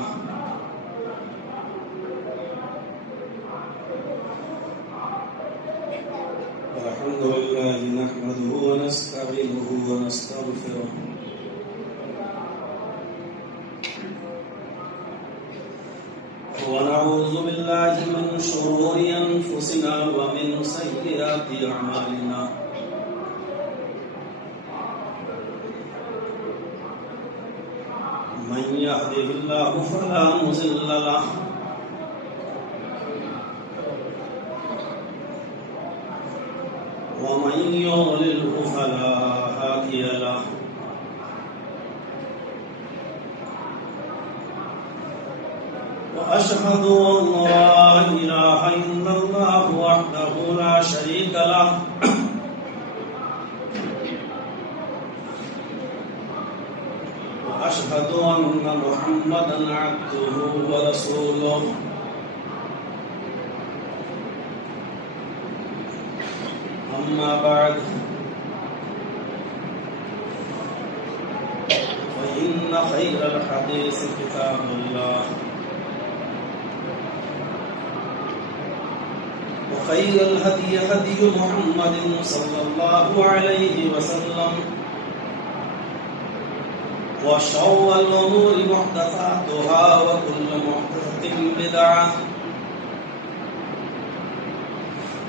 لله الحمد لله نحمده ونستعينه ونستغفره ونعوذ بالله من شرور أنفسنا ومن سيئات أعمالنا من يهده الله فلا مضل له ومن يضلل فلا هادي له وأشهد أن لا إله إلا الله وحده لا شريك له وأشهد أن محمدا عبده ورسوله أما بعد فإن خير الحديث كتاب الله وخير الهدي هدي محمد صلى الله عليه وسلم وشر الأمور محدثاتها وكل محدثة بدعة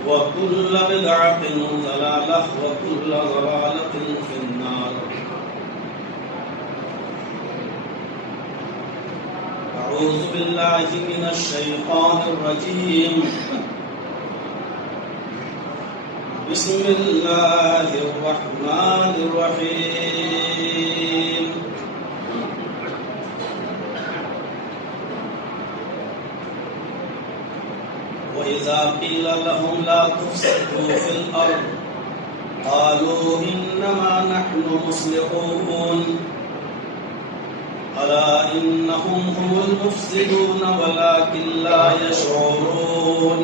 وكل بدعة ضلالة وكل ضلالة في النار. أعوذ بالله من الشيطان الرجيم. بسم الله الرحمن الرحيم. وإذا قيل لهم لا تفسدوا في الأرض قالوا إنما نحن مصلحون ألا إنهم هم المفسدون ولكن لا يشعرون.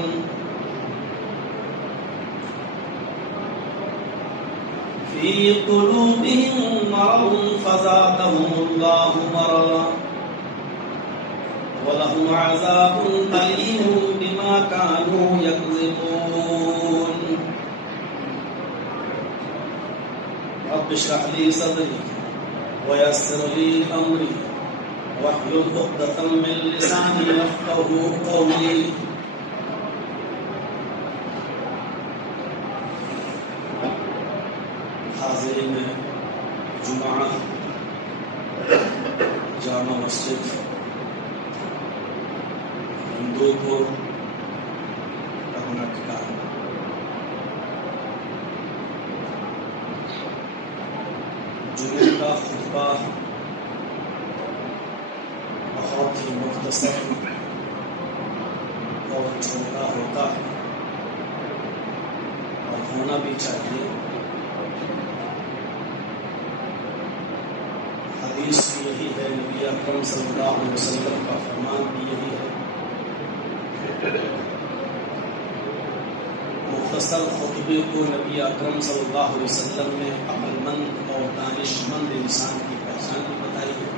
في قلوبهم مرض فزادهم الله مرضا ولهم عذاب أليم بما كانوا يكذبون. رب اشرح لي صدري ويسر لي أمري واحلل عقدة من لساني يفقهوا قولي. حاضرین جمعہ جامع مسجد ہندو کو کرناٹک جمعے کا خطبہ بہت ہی مختصر اور چھوٹا ہوتا ہے اور ہونا بھی چاہیے. حدیث بھی یہی ہے, نبی اکرم صلی اللہ علیہ وسلم کا فرمان بھی یہی ہے. مختصر خطبے کو نبی اکرم صلی اللہ علیہ وسلم نے عقل مند اور دانش مند انسان کی پہچان بھی بتائی ہے.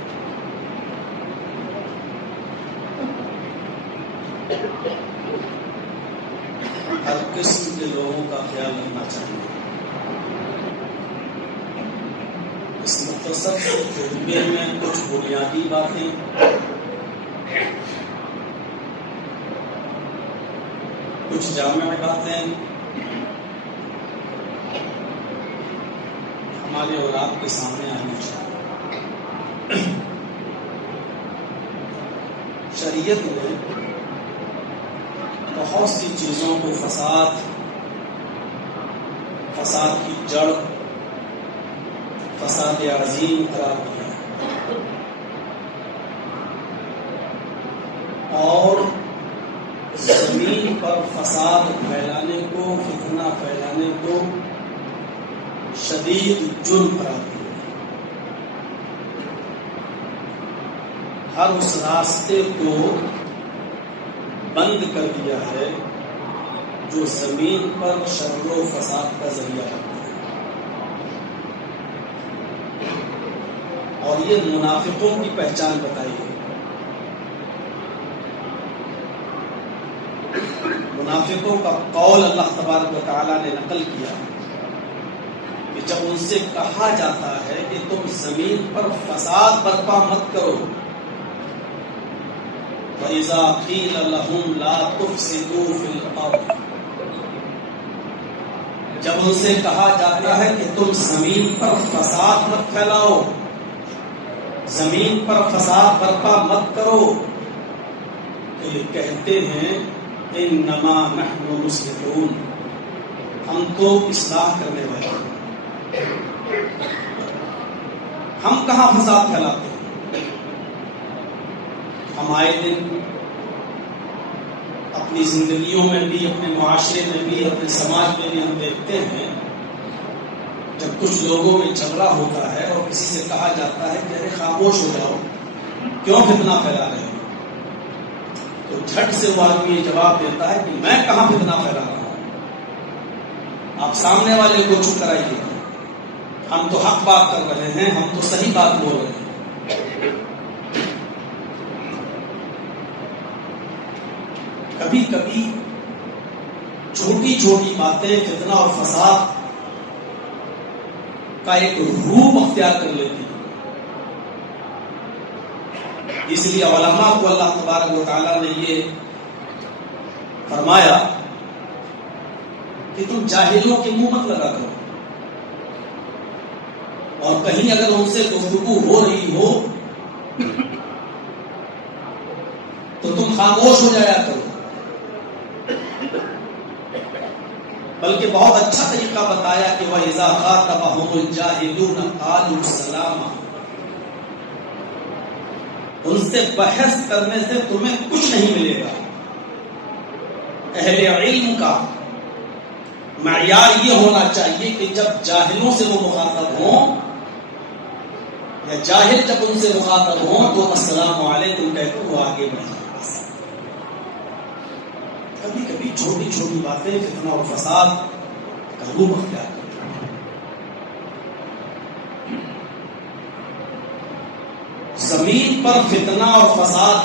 ہر قسم کے لوگوں کا خیال رکھنا چاہیے. اس مختصر خطبے میں کچھ بنیادی باتیں, کچھ جامع باتیں ہمارے اور آپ کے سامنے آنی چاہیے. شریعت میں بہت سی چیزوں کو فساد کی جڑ, فساد عظیم قرار دیا ہے اور زمین پر فساد پھیلانے کو, فتنہ پھیلانے کو شدید جرم قرار دیا ہے. ہر اس راستے کو بند کر دیا ہے جو زمین پر شر و فساد کا ذریعہ بنتا ہے. اور یہ منافقوں کی پہچان بتائی ہے. منافقوں کا قول اللہ تبارک و تعالیٰ نے نقل کیا کہ جب ان سے کہا جاتا ہے کہ تم زمین پر فساد برپا مت کرو، وَإِذَا قِيلَ لَهُمْ لَا تُفْسِدُوا فِي الْأَرْضِ، جب ان سے کہا جاتا ہے کہ تم زمین پر فساد مت پھیلاؤ، زمین پر فساد برپا مت کرو، تو یہ کہتے ہیں انما نحن مصلحون، ہم تو اصلاح کرنے والے ہیں، ہم کہاں فساد پھیلاتے ہیں؟ ہم آئے دن اپنی زندگیوں میں بھی، اپنے معاشرے میں بھی، اپنے سماج میں بھی ہم دیکھتے ہیں جب کچھ لوگوں میں جھگڑا ہوتا ہے اور کسی سے کہا جاتا ہے کہ ارے خاموش ہو جاؤ، کیوں فتنہ پھیلا رہے ہو، تو جھٹ سے وہ آدمی یہ جواب دیتا ہے کہ میں کہاں فتنہ پھیلا رہا ہوں، آپ سامنے والے کو چپ کرائیے، ہم تو حق بات کر رہے ہیں، ہم تو صحیح بات بول رہے ہیں۔ کبھی کبھی چھوٹی چھوٹی باتیں فتنہ اور فساد کا ایک روپ اختیار کر لیتی ہیں، اس لیے علماء کو اللہ تبارک و تعالیٰ نے یہ فرمایا کہ تم جاہلوں کے منہ مت لگا کرو، اور کہیں اگر ان سے گفتگو ہو رہی ہو تو تم خاموش ہو جایا کرو، بلکہ بہت اچھا طریقہ بتایا کہ وَإِذَا خَاطَبَهُمُ الْجَاهِلُونَ قَالُوا سَلَامًا، ان سے بحث کرنے سے تمہیں کچھ نہیں ملے گا۔ اہل علم کا معیار یہ ہونا چاہیے کہ جب جاہلوں سے وہ مخاطب ہوں یا جاہل جب ان سے مخاطب ہوں تو السلام علیکم کہہ کر وہ آگے بڑھ جائے۔ کبھی کبھی چھوٹی چھوٹی باتیں فتنہ اور فساد کا روپ اختیار کرتی ہیں۔ زمین پر فتنہ اور فساد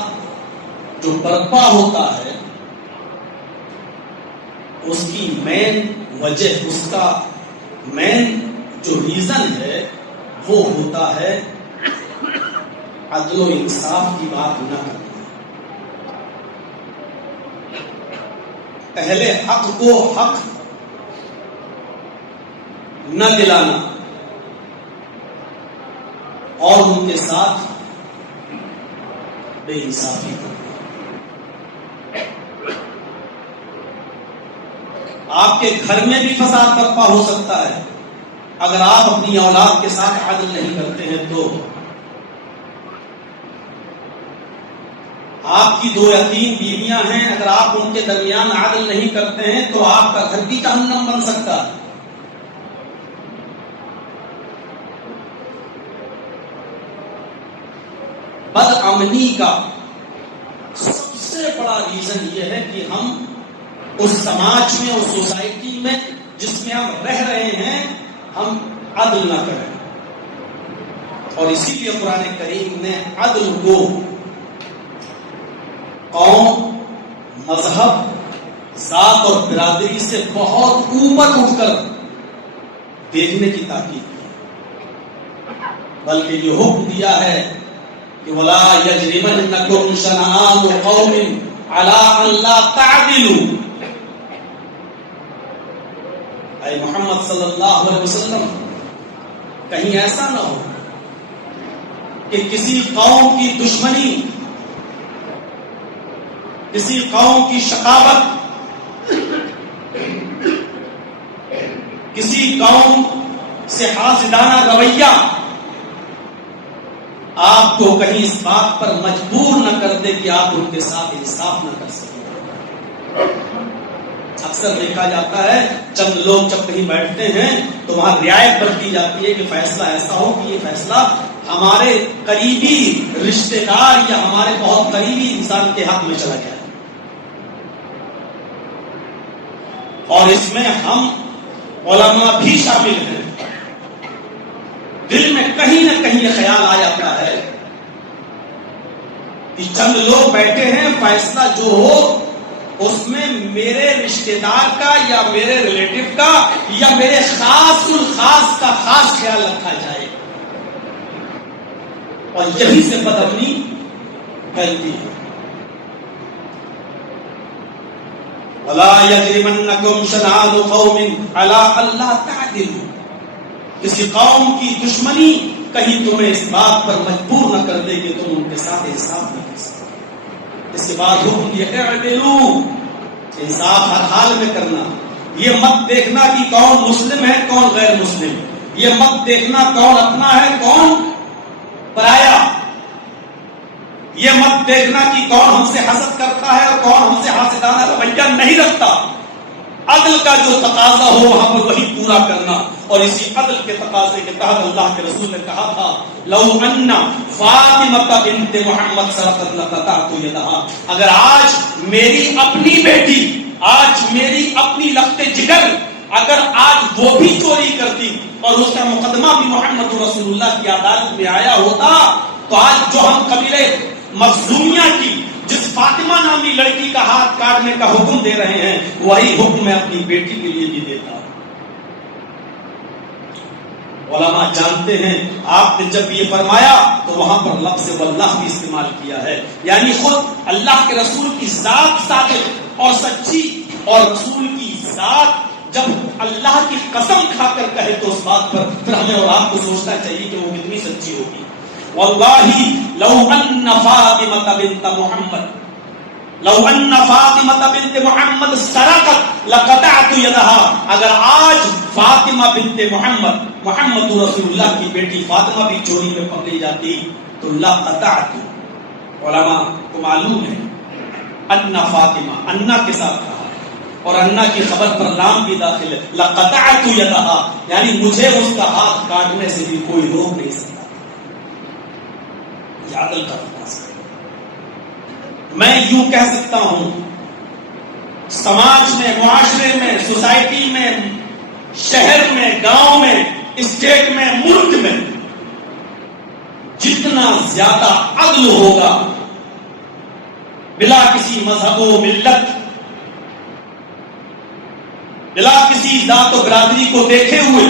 جو برپا ہوتا ہے اس کی مین وجہ، اس کا مین جو ریزن ہے وہ ہوتا ہے عدل و انصاف کی بات نہ کرنا، اہل حق کو حق نہ دلانا اور ان کے ساتھ بے انصافی کرنا۔ آپ کے گھر میں بھی فساد برپا ہو سکتا ہے اگر آپ اپنی اولاد کے ساتھ عدل نہیں کرتے ہیں تو۔ آپ کی 2 یا 3 بیویاں ہیں، اگر آپ ان کے درمیان عدل نہیں کرتے ہیں تو آپ کا گھر بھی جہنم بن سکتا ہے۔ بدامنی کا سب سے بڑا ریزن یہ ہے کہ ہم اس سماج میں، اس سوسائٹی میں جس میں ہم رہ رہے ہیں، ہم عدل نہ کریں، اور اسی لیے قرآن کریم نے عدل کو قوم، مذہب، ذات اور برادری سے بہت اوپر اٹھ کر دیکھنے کی تاکید کی، بلکہ یہ حکم دیا ہے کہ وَلَا يَجْرِمَنَّكُمْ شَنَآنُ قَوْمٍ عَلَىٰ أَن لَا تَعْدِلُوا، اے محمد صلی اللہ علیہ وسلم کہیں ایسا نہ ہو کہ کسی قوم کی دشمنی، کسی قوم کی شقاوت، کسی قوم سے حاسدانہ رویہ آپ کو کہیں اس بات پر مجبور نہ کر دے کہ آپ ان کے ساتھ انصاف نہ کر سکیں۔ اکثر دیکھا جاتا ہے چند لوگ جب کہیں بیٹھتے ہیں تو وہاں رعایت برتی جاتی ہے کہ فیصلہ ایسا ہو کہ یہ فیصلہ ہمارے قریبی رشتہ دار یا ہمارے بہت قریبی انسان کے حق میں چلا جائے، اور اس میں ہم علماء بھی شامل ہیں۔ دل میں کہیں نہ کہیں یہ خیال آ جاتا ہے کہ چند لوگ بیٹھے ہیں، فیصلہ جو ہو اس میں میرے رشتہ دار کا یا میرے ریلیٹو کا یا میرے خاص الخاص کا خاص خیال رکھا جائے، اور یہی سے بدامنی پھیلتی ہے۔ وَلَا يَجْرِمَنَّكُمْ شَنَآنُ قَوْمٍ عَلَىٰ أَلَّا تَعْدِلُوا، کسی قوم کی دشمنی کہیں تمہیں اس بات پر مجبور نہ کر دے کہ تم ان کے ساتھ انصاف نہ کر سکتے۔ اس کے بعد حکم یہ اعدلوا، انصاف ہر حال میں کرنا۔ یہ مت دیکھنا کہ کون مسلم ہے کون غیر مسلم، یہ مت دیکھنا کون اپنا ہے کون پرایا، یہ مت دیکھنا کہ کون ہم سے حسد کرتا ہے اور کون ہم سے حاسدانہ رویہ نہیں رکھتا۔ عدل کا جو تقاضا ہو وہاں پر وہی پورا کرنا، اور اسی عدل کے تقاضے کے تحت اللہ کے رسول نے کہا تھا لو ان فاطمہ بنت محمد سرقت لقطعت یدہا، اگر آج میری اپنی بیٹی، آج میری اپنی لخت جگر اگر آج وہ بھی چوری کرتی اور اس کا مقدمہ بھی محمد رسول اللہ کی عدالت میں آیا ہوتا، تو آج جو ہم قبیلے مخزومیہ کی جس فاطمہ نامی لڑکی کا ہاتھ کاٹنے کا حکم دے رہے ہیں، وہی حکم میں اپنی بیٹی کے لیے بھی دیتا۔ علماء جانتے ہیں آپ نے جب یہ فرمایا تو وہاں پر لفظ واللہ بھی استعمال کیا ہے، یعنی خود اللہ کے رسول کی ذات صادق اور سچی، اور رسول کی ذات جب اللہ کی قسم کھا کر کہے تو اس بات پر پھر ہمیں اور آپ کو سوچنا چاہیے کہ وہ کتنی سچی ہوگی۔ واللہ لو ان فاطمہ بنت محمد، لو ان فاطمہ بنت محمد سرقت لقطعت یدہا، اگر آج فاطمہ بنت محمد رسول اللہ کی بیٹی فاطمہ بھی چوری میں پکڑی جاتی تو لقطعت، علماء کو معلوم ہے ان فاطمہ، انا کے ساتھ کہا اور انا کی خبر پر لام بھی داخل ہے، لقطعت یدہا، یعنی مجھے اس کا ہاتھ کاٹنے سے بھی کوئی روک نہیں سکتا۔ یہ عدل کا تقاضا ہے۔ میں یوں کہہ سکتا ہوں سماج میں، معاشرے میں، سوسائٹی میں، شہر میں، گاؤں میں، اسٹیٹ میں، ملک میں جتنا زیادہ عدل ہوگا بلا کسی مذہب و ملت، بلا کسی ذات و برادری کو دیکھے ہوئے،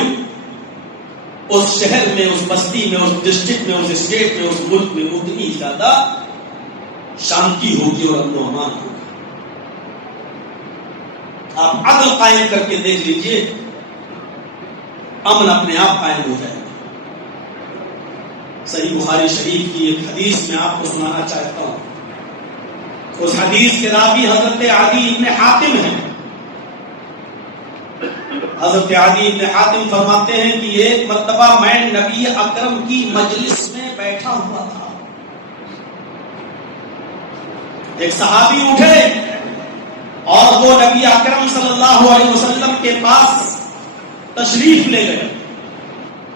اس شہر میں، اس بستی میں، اس ڈسٹرکٹ میں، اس اسٹیٹ میں، اس ملک میں اتنی زیادہ شانتی ہوگی اور امن و امان ہوگا۔ آپ عدل قائم کر کے دیکھ لیجئے، امن اپنے آپ قائم ہو جائے گا۔ صحیح بخاری شریف کی ایک حدیث میں آپ کو سنانا چاہتا ہوں۔ اس حدیث کے راوی حضرت عدی بن حاتم ہیں۔ حضرت عدی بن حاتم فرماتے ہیں کہ ایک مرتبہ میں نبی اکرم کی مجلس میں بیٹھا ہوا تھا، ایک صحابی اٹھے اور وہ نبی اکرم صلی اللہ علیہ وسلم کے پاس تشریف لے گئے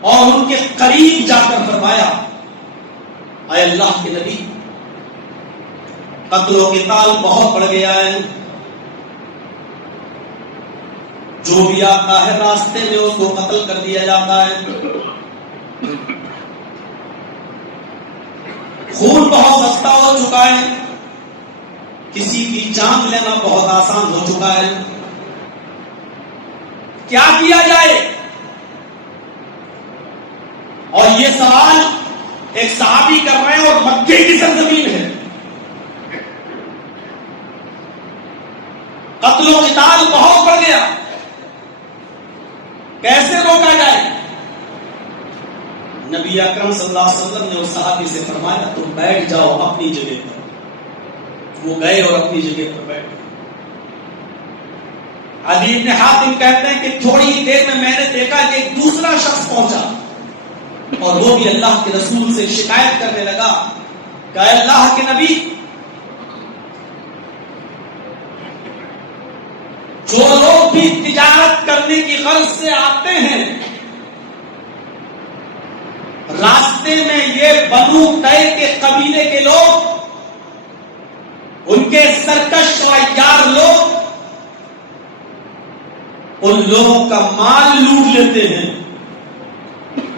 اور ان کے قریب جا کر فرمایا اے اللہ کے نبی، قتل و قتال بہت بڑھ گیا ہے، جو بھی آتا ہے راستے میں اس کو قتل کر دیا جاتا ہے، خون بہت سستا ہو چکا ہے، کسی کی جان لینا بہت آسان ہو چکا ہے، کیا کیا جائے؟ اور یہ سوال ایک صحابی کر رہے ہیں اور مکے کی سرزمین ہے، قتل و قتال بہت بڑھ گیا، کیسے روکا جائے؟ نبی اکرم صلی اللہ علیہ وسلم نے اس صحابی سے فرمایا تم بیٹھ جاؤ اپنی جگہ پر۔ وہ گئے اور اپنی جگہ پر بیٹھ گئے۔ عدی بن حاتم کہتے ہیں کہ تھوڑی ہی دیر میں نے دیکھا کہ ایک دوسرا شخص پہنچا اور وہ بھی اللہ کے رسول سے شکایت کرنے لگا کہ اے اللہ کے نبی، جو لوگ بھی تجارت کرنے کی غرض سے آتے ہیں، راستے میں یہ بنو طے کے قبیلے کے لوگ، ان کے سرکش اور عیار لوگ ان لوگوں کا مال لوٹ لیتے ہیں،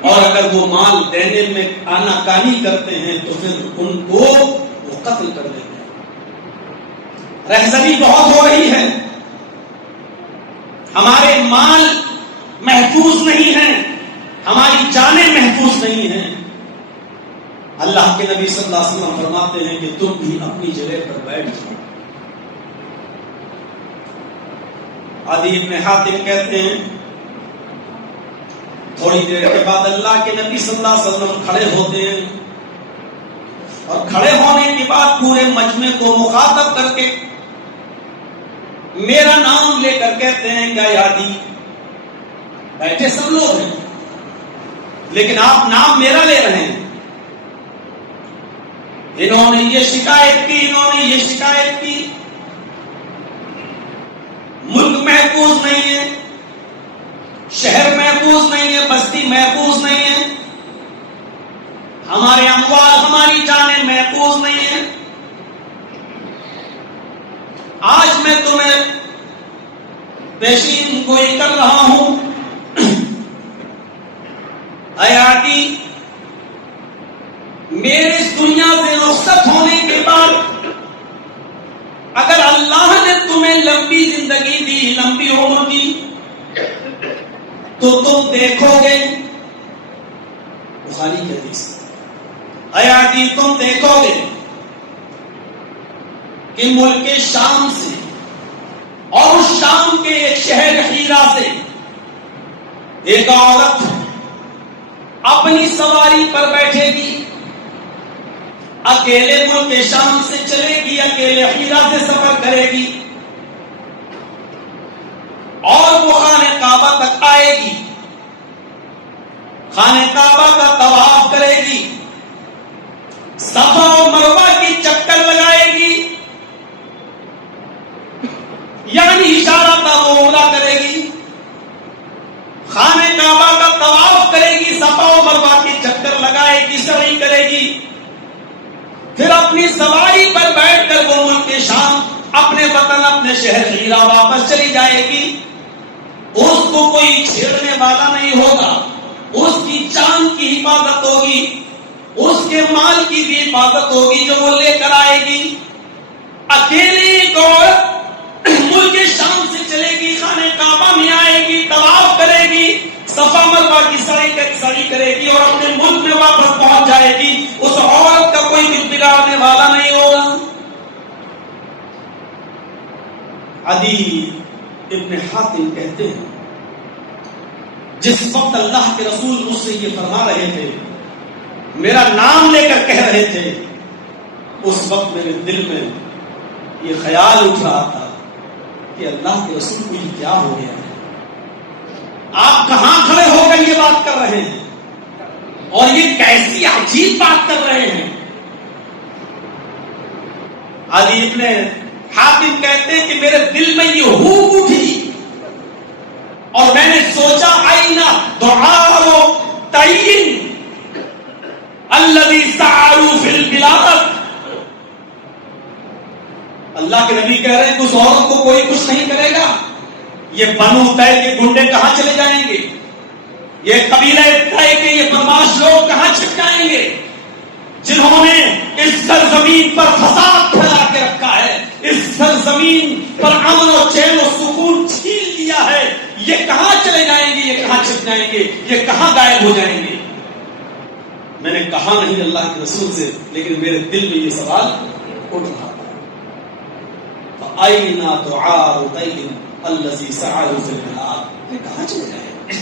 اور اگر وہ مال دینے میں آناکانی کرتے ہیں تو پھر ان کو وہ قتل کر دیتے ہیں۔ رہزنی بہت ہو رہی ہے، ہمارے مال محفوظ نہیں ہیں، ہماری جانیں محفوظ نہیں ہیں۔ اللہ کے نبی صلی اللہ علیہ وسلم فرماتے ہیں کہ تم بھی اپنی جگہ پر بیٹھ جاؤ۔ عدی بن حاتم کہتے ہیں تھوڑی دیر کے بعد اللہ کے نبی صلی اللہ علیہ وسلم کھڑے ہوتے ہیں، اور کھڑے ہونے کے بعد پورے مجمع کو مخاطب کر کے میرا نام لے کر کہتے ہیں کہ عدی، بیٹھے سب لوگ ہیں لیکن آپ نام میرا لے رہے ہیں۔ انہوں نے یہ شکایت کی، انہوں نے یہ شکایت کی، ملک محفوظ نہیں ہے، شہر محفوظ نہیں ہے، بستی محفوظ نہیں ہے، ہمارے اموال ہماری جانیں محفوظ نہیں ہیں۔ آج میں تمہیں پیشین گوئی کر رہا ہوں، اے عدی، میرے اس دنیا سے رخصت ہونے کے بعد اگر اللہ نے تمہیں لمبی زندگی دی، لمبی عمر دی، تو تم دیکھو گے، بخاری کی حدیث، اے عدی تم دیکھو گے کہ ملک شام سے اور اس شام کے ایک شہر ہیرا سے ایک عورت اپنی سواری پر بیٹھے گی، اکیلے ملک شام سے چلے گی، اکیلے ہیرا سے سفر کرے گی، اور وہ خانہ کعبہ تک آئے گی، خانہ کعبہ کا طواف کرے گی، صفا و مروہ کی چکر لگائے گی، یعنی اشارہ تھا وہ عمرہ کرے گی، خانہ کعبہ کا طواف کرے گی، صفا و مروہ کی چکر لگائے گی، سعی کرے گی، پھر اپنی سواری پر بیٹھ کر وہ ملک شام اپنے وطن، اپنے شہر ہیرا واپس چلی جائے گی۔ اس کو کوئی چھیڑنے والا نہیں ہوگا، اس کی جان کی حفاظت ہوگی، اس کے مال کی بھی حفاظت ہوگی جو وہ لے کر آئے گی۔ اکیلے ایک عورت ملک شام سے چلے گی، خانہ کعبہ میں آئے گی، طواف کرے گی، صفا مروہ کی سعی کرے گی اور اپنے ملک میں واپس پہنچ جائے گی۔ اس عورت کا کوئی بھی بگاڑنے والا نہیں ہوگا۔ عدی ابن حاتم کہتے ہیں جس وقت اللہ کے رسول مجھ سے یہ فرما رہے تھے، میرا نام لے کر کہہ رہے تھے، اس وقت میرے دل میں یہ خیال اٹھ رہا تھا کہ اللہ کے رسول کو یہ کیا ہو گیا ہے، آپ کہاں کھڑے ہو کر یہ بات کر رہے ہیں اور یہ کیسی عجیب بات کر رہے ہیں۔ عدی ابن حاتم کہتے ہیں کہ میرے دل میں یہ ہوک اٹھی اور میں نے سوچا آئینہ دعاء تعین الذی سعوا فی البلاد، اللہ کے نبی کہہ رہے ہیں کہ اس عورت کو کوئی کچھ نہیں کرے گا، یہ بنو طے کے گنڈے کہاں چلے جائیں گے، یہ قبیلہ طے کے یہ بدماش لوگ کہاں چھپ جائیں گے جنہوں نے اس سرزمین پر فساد پھیلا کے رکھا ہے، اس سرزمین پر امن و چین و سکون چھین لیا ہے، یہ کہاں چلے جائیں گے، یہ کہاں چھپ جائیں گے، یہ کہاں غائب ہو جائیں گے۔ میں نے کہا نہیں اللہ کے رسول سے، لیکن میرے دل میں یہ سوال اٹھ رہا تھا، فَأَيْنَ دُعَاءُ طَيٍّ الَّذِي سَعَوْا فِي الْبِلَادِ، یہ کہاں چلے جائیں گے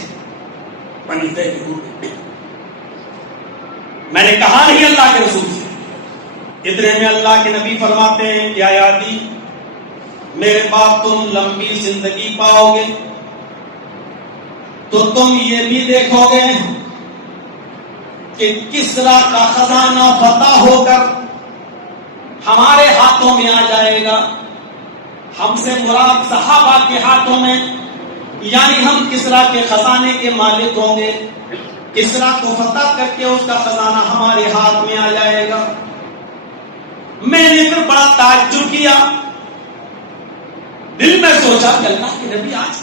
بنی طے کے گنڈے۔ میں نے کہا نہیں اللہ کے رسول سے، اتنے میں اللہ کے نبی فرماتے ہیں کہ اے عدی، میرے بعد تم لمبی زندگی پاؤ گے تو تم یہ بھی دیکھو گے کہ کسرا کا خزانہ فتح ہو کر ہمارے ہاتھوں میں آ جائے گا، ہم سے مراد صحابہ کے ہاتھوں میں، یعنی ہم کسرا کے خزانے کے مالک ہوں گے، کسرا کو فتح کر کے اس کا خزانہ ہمارے ہاتھ میں آ جائے گا۔ میں نے پھر بڑا تعجب کیا، دل میں سوچا کہ اللہ کے نبی آج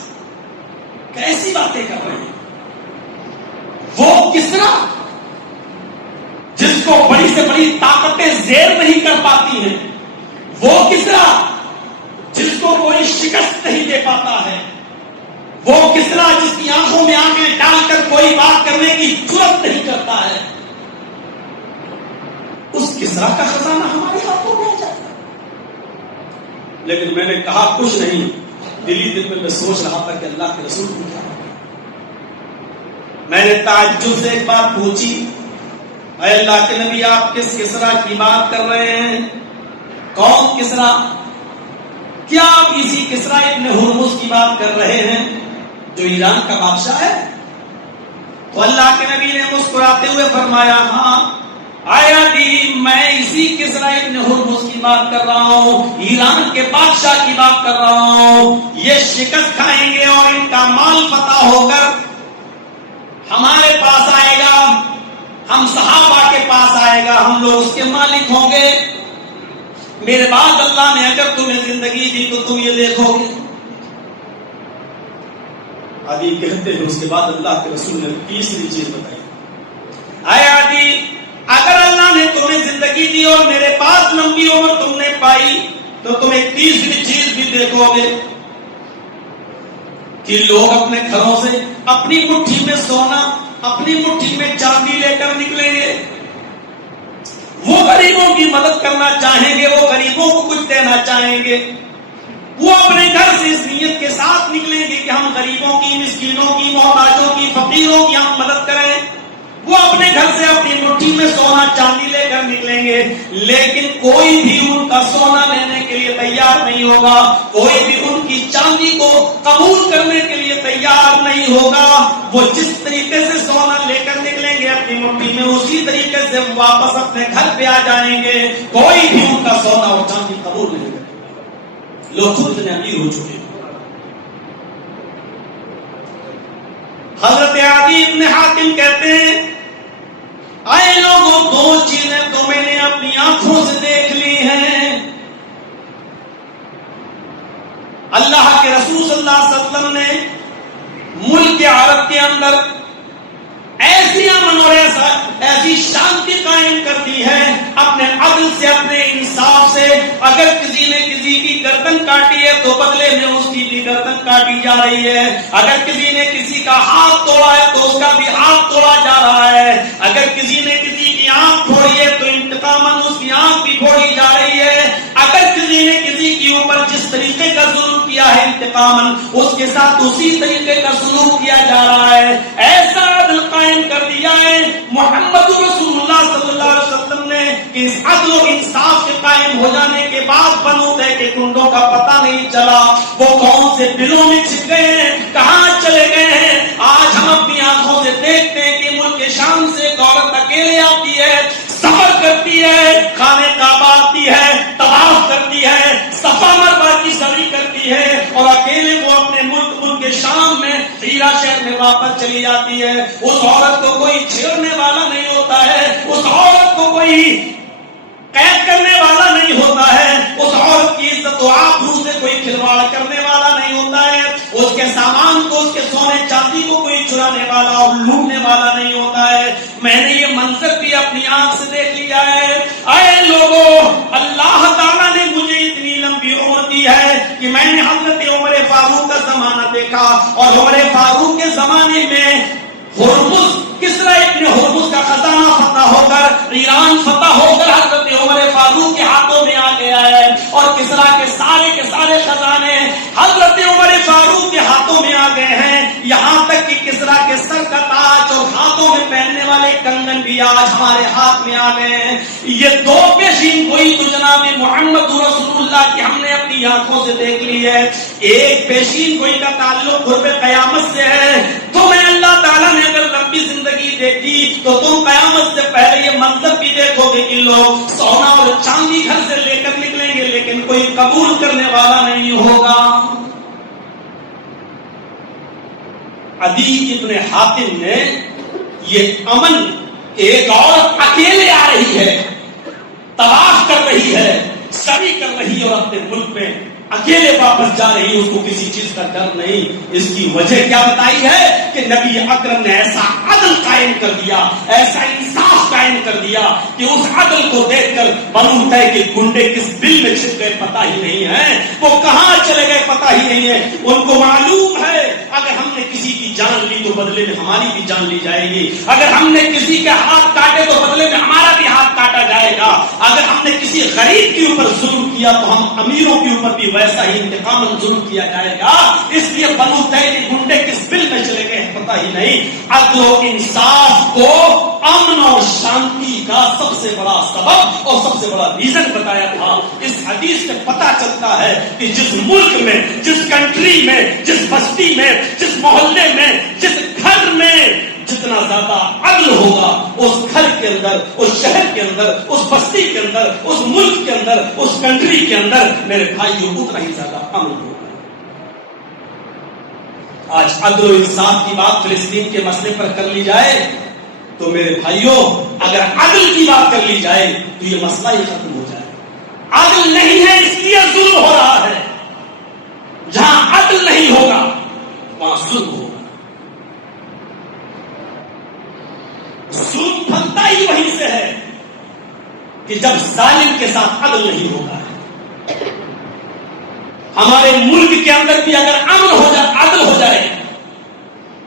کیسی باتیں کر رہے ہیں، وہ کسرا جس کو بڑی سے بڑی طاقتیں زیر نہیں کر پاتی ہیں، وہ کسرا شکست نہیں دے پاتا ہے، وہ کسرا جس کی آنکھوں میں آنکھیں ڈال کر کوئی بات کرنے کی جرأت نہیں کرتا ہے، اس کسرا کا خزانہ ہمارے ہاتھوں میں آ جاتا ہے۔ لیکن میں نے کہا کچھ نہیں، دلی دل میں سوچ رہا تھا کہ اللہ کے رسول کو کیا ہوگا۔ میں نے تعجب سے ایک بات پوچھی، اے اللہ کے نبی آپ کس کسرا کی بات کر رہے ہیں؟ کون کسرا؟ کیا آپ اسی کسرا ابن ہرمز کی بات کر رہے ہیں جو ایران کا بادشاہ ہے؟ تو اللہ کے نبی نے مسکراتے ہوئے فرمایا ہاں آیا دی، میں اسی کسرا ابن ہرمز کی بات کر رہا ہوں، ایران کے بادشاہ کی بات کر رہا ہوں۔ یہ شکست کھائیں گے اور ان کا مال فتح ہو کر ہمارے پاس آئے گا، ہم صحابہ کے پاس آئے گا، ہم لوگ اس کے مالک ہوں گے۔ میرے بعد اللہ نے اگر تمہیں زندگی دی تو تم یہ دیکھو گے۔ عدی کہتے ہیں اس کے بعد اللہ کے رسول نے تیسری چیز بتائی، اے عدی اگر اللہ نے تمہیں زندگی دی اور میرے پاس لمبی عمر تم نے پائی تو تم ایک تیسری چیز بھی دیکھو گے کہ لوگ اپنے گھروں سے اپنی مٹھی میں سونا، اپنی مٹھی میں چاندی لے کر نکلیں گے، وہ غریبوں کی مدد کرنا چاہیں گے، وہ غریبوں کو کچھ دینا چاہیں گے، وہ اپنے گھر سے اس نیت کے ساتھ نکلیں گے کہ ہم غریبوں کی، مسکینوں کی، محتاجوں کی، فقیروں کی ہم مدد کریں۔ وہ اپنے گھر سے اپنی مٹھی میں سونا چاندی لے کر نکلیں گے، لیکن کوئی بھی ان کا سونا لینے کے لیے تیار نہیں ہوگا، کوئی بھی ان کی چاندی کو قبول کرنے کے لیے تیار نہیں ہوگا۔ وہ جس طریقے سے سونا لے کر نکلیں گے اپنی مٹھی میں، اسی طریقے سے واپس اپنے گھر پہ آ جائیں گے، کوئی بھی ان کا سونا اور چاندی قبول نہیں کرے گا۔ لوگ خود اتنے امیر ہو چکے ہیں۔ حضرت عدی ابن حاتم کہتے ہیں آئے لوگوں، دو چیزیں تو میں نے اپنی آنکھوں سے دیکھ لی ہیں۔ اللہ کے رسول صلی اللہ علیہ وسلم نے ملک عرب کے اندر ایسی امن اور ایسی شانتی قائم کر دی ہے اپنے عدل سے، اپنے انصاف سے۔ اگر کسی نے کسی کی گردن کاٹی ہے تو بدلے میں اس کی بھی گردن کاٹی جا رہی ہے، اگر کسی نے کسی کا ہاتھ توڑا ہے تو اس کا بھی ہاتھ توڑا جا رہا ہے، اگر کسی نے کسی کی آنکھ پھوڑی ہے تو انتقاماً اس کی آنکھ بھی پھوڑی جا رہی ہے، اگر کسی نے کسی کے اوپر جس طریقے کا ظلم کیا ہے انتقاماً اس کے ساتھ اسی طریقے کا سلوک کیا جا رہا ہے۔ ایسا عدل قائم کر دیا ہے محمد رسول اللہ صلی اللہ علیہ وسلم نے کہ اس عدل و انصاف کے قائم ہو جانے کے بعد بنو دے کے کنڈوں کا پتہ نہیں چلا، وہ کون سے بلوں میں چھپ گئے ہیں، کہاں چلے گئے ہیں۔ آج ہم اپنی آنکھوں سے دیکھتے ہیں کہ ملک شام سے ایک عورت اکیلے آتی ہے، سفر کرتی ہے، خانے کعبہ آتی ہے، طواف کرتی ہے، صفا مروا کی سعی کرتی ہے، اور اکیلے وہ اپنے ملک شام میں ہیرا شہر میں واپس چلی جاتی ہے۔ اس عورت کو کوئی چھیڑنے والا نہیں ہوتا ہے، اس عورت کو کوئی قید کرنے والا نہیں ہوتا ہے، اس عورت کی عزت و آبرو سے کوئی کھلواڑ کرنے والا نہیں ہوتا ہے، اس کے سامان کو، اس کے سونے چاندی کو کوئی چرانے والا اور لوٹنے والا نہیں ہوتا ہے۔ میں نے یہ منظر بھی اپنی آنکھ سے دیکھ لیا ہے۔ اے لوگوں، اللہ تعالیٰ نے مجھے اتنی لمبی عمر دی ہے کہ میں نے حضرت عمر فاروق کا زمانہ دیکھا، اور عمر فاروق کے زمانے میں ہرمز، کسرا ابن ہرمز کا خزانہ فتح ہو کر، ایران فتح ہو کر حضرت عمر فاروق کے ہاتھوں میں آ گیا ہے، اور کسرا کے سارے خزانے حضرت عمر فاروق کے ہاتھوں میں آ گئے ہیں، یہاں تک کہ کسرا کے سر کا تاج اور ہاتھوں میں پہننے والے کنگن بھی آج ہمارے ہاتھ میں آ گئے ہیں۔ یہ دو پیشین گوئی تو جناب محمد رسول اللہ کی ہم نے اپنی آنکھوں سے دیکھ لی ہے۔ ایک پیشین گوئی کا تعلق قرب قیامت سے ہے، تو میں اللہ تعالیٰ نے اگر لمبی زندگی دیکھی تو تم قیامت سے پہلے یہ منظر بھی دیکھو گے کہ لوگ سونا اور چاندی گھر سے لے کر نکلیں گے لیکن کوئی قبول کرنے والا نہیں ہوگا۔ عدی ابن حاتم نے یہ امن، ایک عورت اکیلے آ رہی ہے، طواف کر رہی ہے، سعی کر رہی ہے، اور اپنے ملک میں اکیلے واپس جا رہی، اس کو کسی چیز کا ڈر نہیں۔ اس کی وجہ کیا بتائی ہے کہ نبی اکرم نے ایسا عدل قائم کر دیا، ایسا انصاف قائم کر دیا کہ اس عدل کو دیکھ کر معلوم ہے کہ گنڈے کس بل میں چھپ گئے پتہ ہی نہیں ہے، وہ کہاں چلے گئے پتہ ہی نہیں ہے۔ ان کو معلوم ہے اگر ہم نے کسی کی جان لی تو بدلے میں ہماری بھی جان لی جائے گی، اگر ہم نے کسی کے ہاتھ کاٹے تو بدلے میں ہمارا بھی ہاتھ کاٹا جائے گا، اگر ہم نے کسی غریب کے اوپر ظلم کیا تو ہم امیروں کے اوپر بھی ویسا ہی انتقام ظلم کیا جائے گا۔ اس لیے بنو تیل گنڈے کس بل میں چلے گئے پتہ ہی نہیں۔ عدل و انصاف کو امن اور شانتی کا سب سے بڑا سبب اور سب سے بڑا ریزن بتایا تھا۔ اس حدیث سے پتہ چلتا ہے کہ جس ملک میں، جس کنٹری میں، جس بستی میں، جس محلے میں، جس گھر میں جتنا زیادہ عدل ہوگا، اس گھر کے اندر، اس شہر کے اندر، اس بستی کے اندر، اس ملک کے اندر، اس کنٹری کے اندر میرے بھائیوں اتنا ہی زیادہ امن ہوگا۔ آج عدل و انصاف کی بات فلسطین کے مسئلے پر کر لی جائے تو میرے بھائیوں اگر عدل کی بات کر لی جائے تو یہ مسئلہ ہی ختم ہو جائے۔ عدل نہیں ہے اس لیے ظلم ہو رہا ہے، جہاں عدل نہیں ہوگا وہاں ظلم ہوگا۔ ظلم پھلتا ہی وہیں سے ہے کہ جب ظالم کے ساتھ عدل نہیں ہوتا ہے۔ ہمارے ملک کے اندر بھی اگر امن ہو جائے، عدل ہو جائے،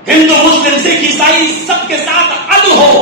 ہندو مسلم سکھ عیسائی سب کے ساتھ عدل ہو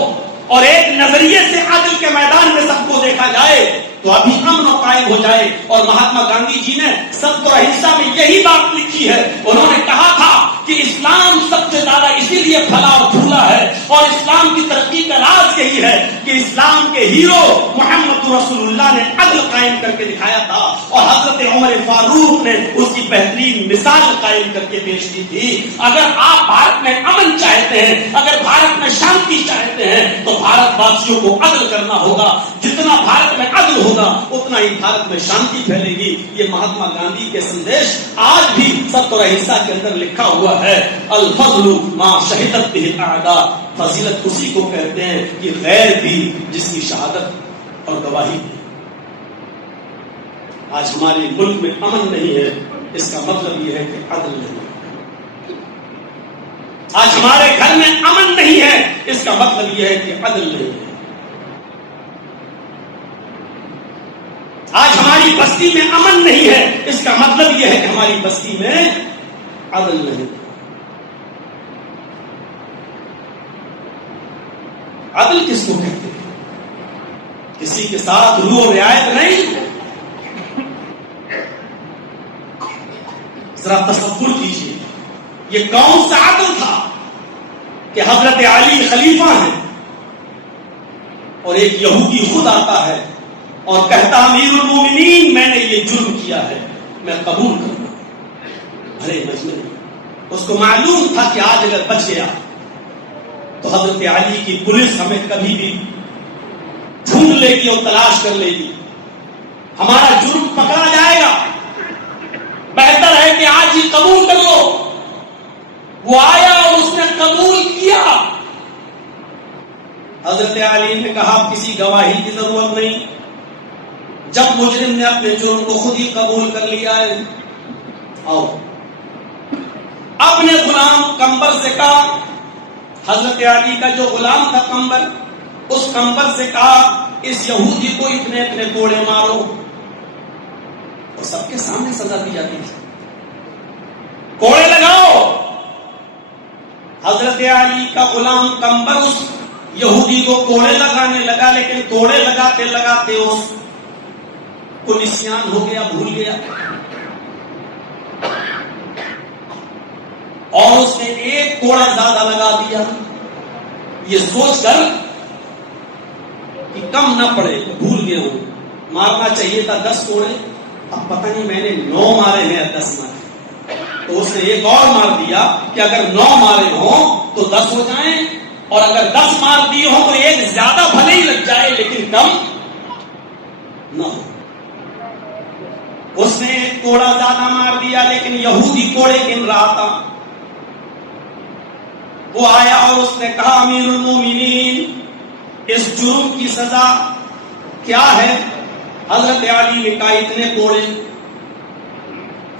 اور ایک نظریے سے عدل کے میدان میں سب کو دیکھا جائے تو ابھی امن و قائم ہو جائے۔ اور مہاتما گاندھی جی نے ستر اہنسا میں یہی بات لکھی ہے، انہوں نے کہا تھا کہ اسلام سب سے زیادہ اسی لیے پھلا اور پھولا ہے اور اسلام کی ترقی کا راز یہی ہے کہ اسلام کے ہیرو محمد رسول اللہ نے عدل قائم کر کے دکھایا تھا اور حضرت عمر فاروق نے اس کی بہترین مثال قائم کر کے پیش کی تھی۔ اگر آپ بھارت میں امن چاہتے ہیں، اگر بھارت میں شانتی چاہتے ہیں تو بھارت واسیوں کو عدل کرنا ہوگا۔ جتنا بھارت میں عدل ہوگا اتنا ہی بھارت میں شانتی پھیلے گی۔ یہ مہاتما گاندھی کے سندیش آج بھی ستر اہنسا کے اندر لکھا ہوا ہے، الفضل ما شہدت به الاعداء، فضیلت اسی کو کہتے ہیں کہ غیر بھی جس کی شہادت اور گواہی دی۔ آج ہمارے ملک میں امن نہیں ہے، اس کا مطلب یہ ہے کہ عدل نہیں ہے۔ آج ہمارے گھر میں امن نہیں ہے، اس کا مطلب یہ ہے کہ عدل نہیں ہے۔ آج ہماری بستی میں امن نہیں ہے، اس کا مطلب یہ ہے کہ ہماری بستی میں عدل نہیں ہے۔ عدل کس کو کہتے ہیں؟ کسی کے ساتھ روح و رعایت نہیں۔ ذرا تصور کیجیے یہ کون سا عدل تھا کہ حضرت علی خلیفہ ہیں اور ایک یہودی خود آتا ہے اور کہتا امیر المومنین میں نے یہ جرم کیا ہے، میں قبول کروں۔ ارے مجنون، اس کو معلوم تھا کہ آج اگر بچ گیا تو حضرت علی کی پولیس ہمیں کبھی بھی ڈھونڈ لے گی اور تلاش کر لے گی، ہمارا جرم پکڑا جائے گا، بہتر ہے کہ آج ہی قبول کر لو۔ وہ آیا اور اس نے قبول کیا۔ حضرت علی نے کہا کسی گواہی کی ضرورت نہیں، جب مجرم نے اپنے جرم کو خود ہی قبول کر لیا ہے، آؤ۔ اپنے غلام کمبر سے کہا، حضرت علی کا جو غلام تھا کمبر، اس کمبر سے کہا اس یہودی کو اتنے اتنے کوڑے مارو، اور سب کے سامنے سزا دی جاتی تھی، کوڑے لگاؤ۔ حضرت علی کا غلام کمبر اس یہودی کو کوڑے لگانے لگا، لیکن کوڑے لگاتے لگاتے اس کو نسیان ہو گیا، بھول گیا، اور اس نے ایک کوڑا زیادہ لگا دیا، یہ سوچ کر کہ کم نہ پڑے، بھول گیا ہوں، مارنا چاہیے تھا 10 کوڑے، اب پتہ نہیں میں نے 9 مارے ہیں 10 مارے، تو اس نے ایک اور مار دیا کہ اگر 9 مارے ہوں تو 10 ہو جائیں، اور اگر 10 مار دیے ہوں تو ایک زیادہ بھلے ہی لگ جائے لیکن کم نہ ہو۔ اس نے ایک کوڑا زیادہ مار دیا لیکن یہودی کوڑے گن رہا تھا۔ وہ آیا اور اس نے کہا امیر المومنین اس جرم کی سزا کیا ہے؟ حضرت علی نے کہا اتنے کوڑے۔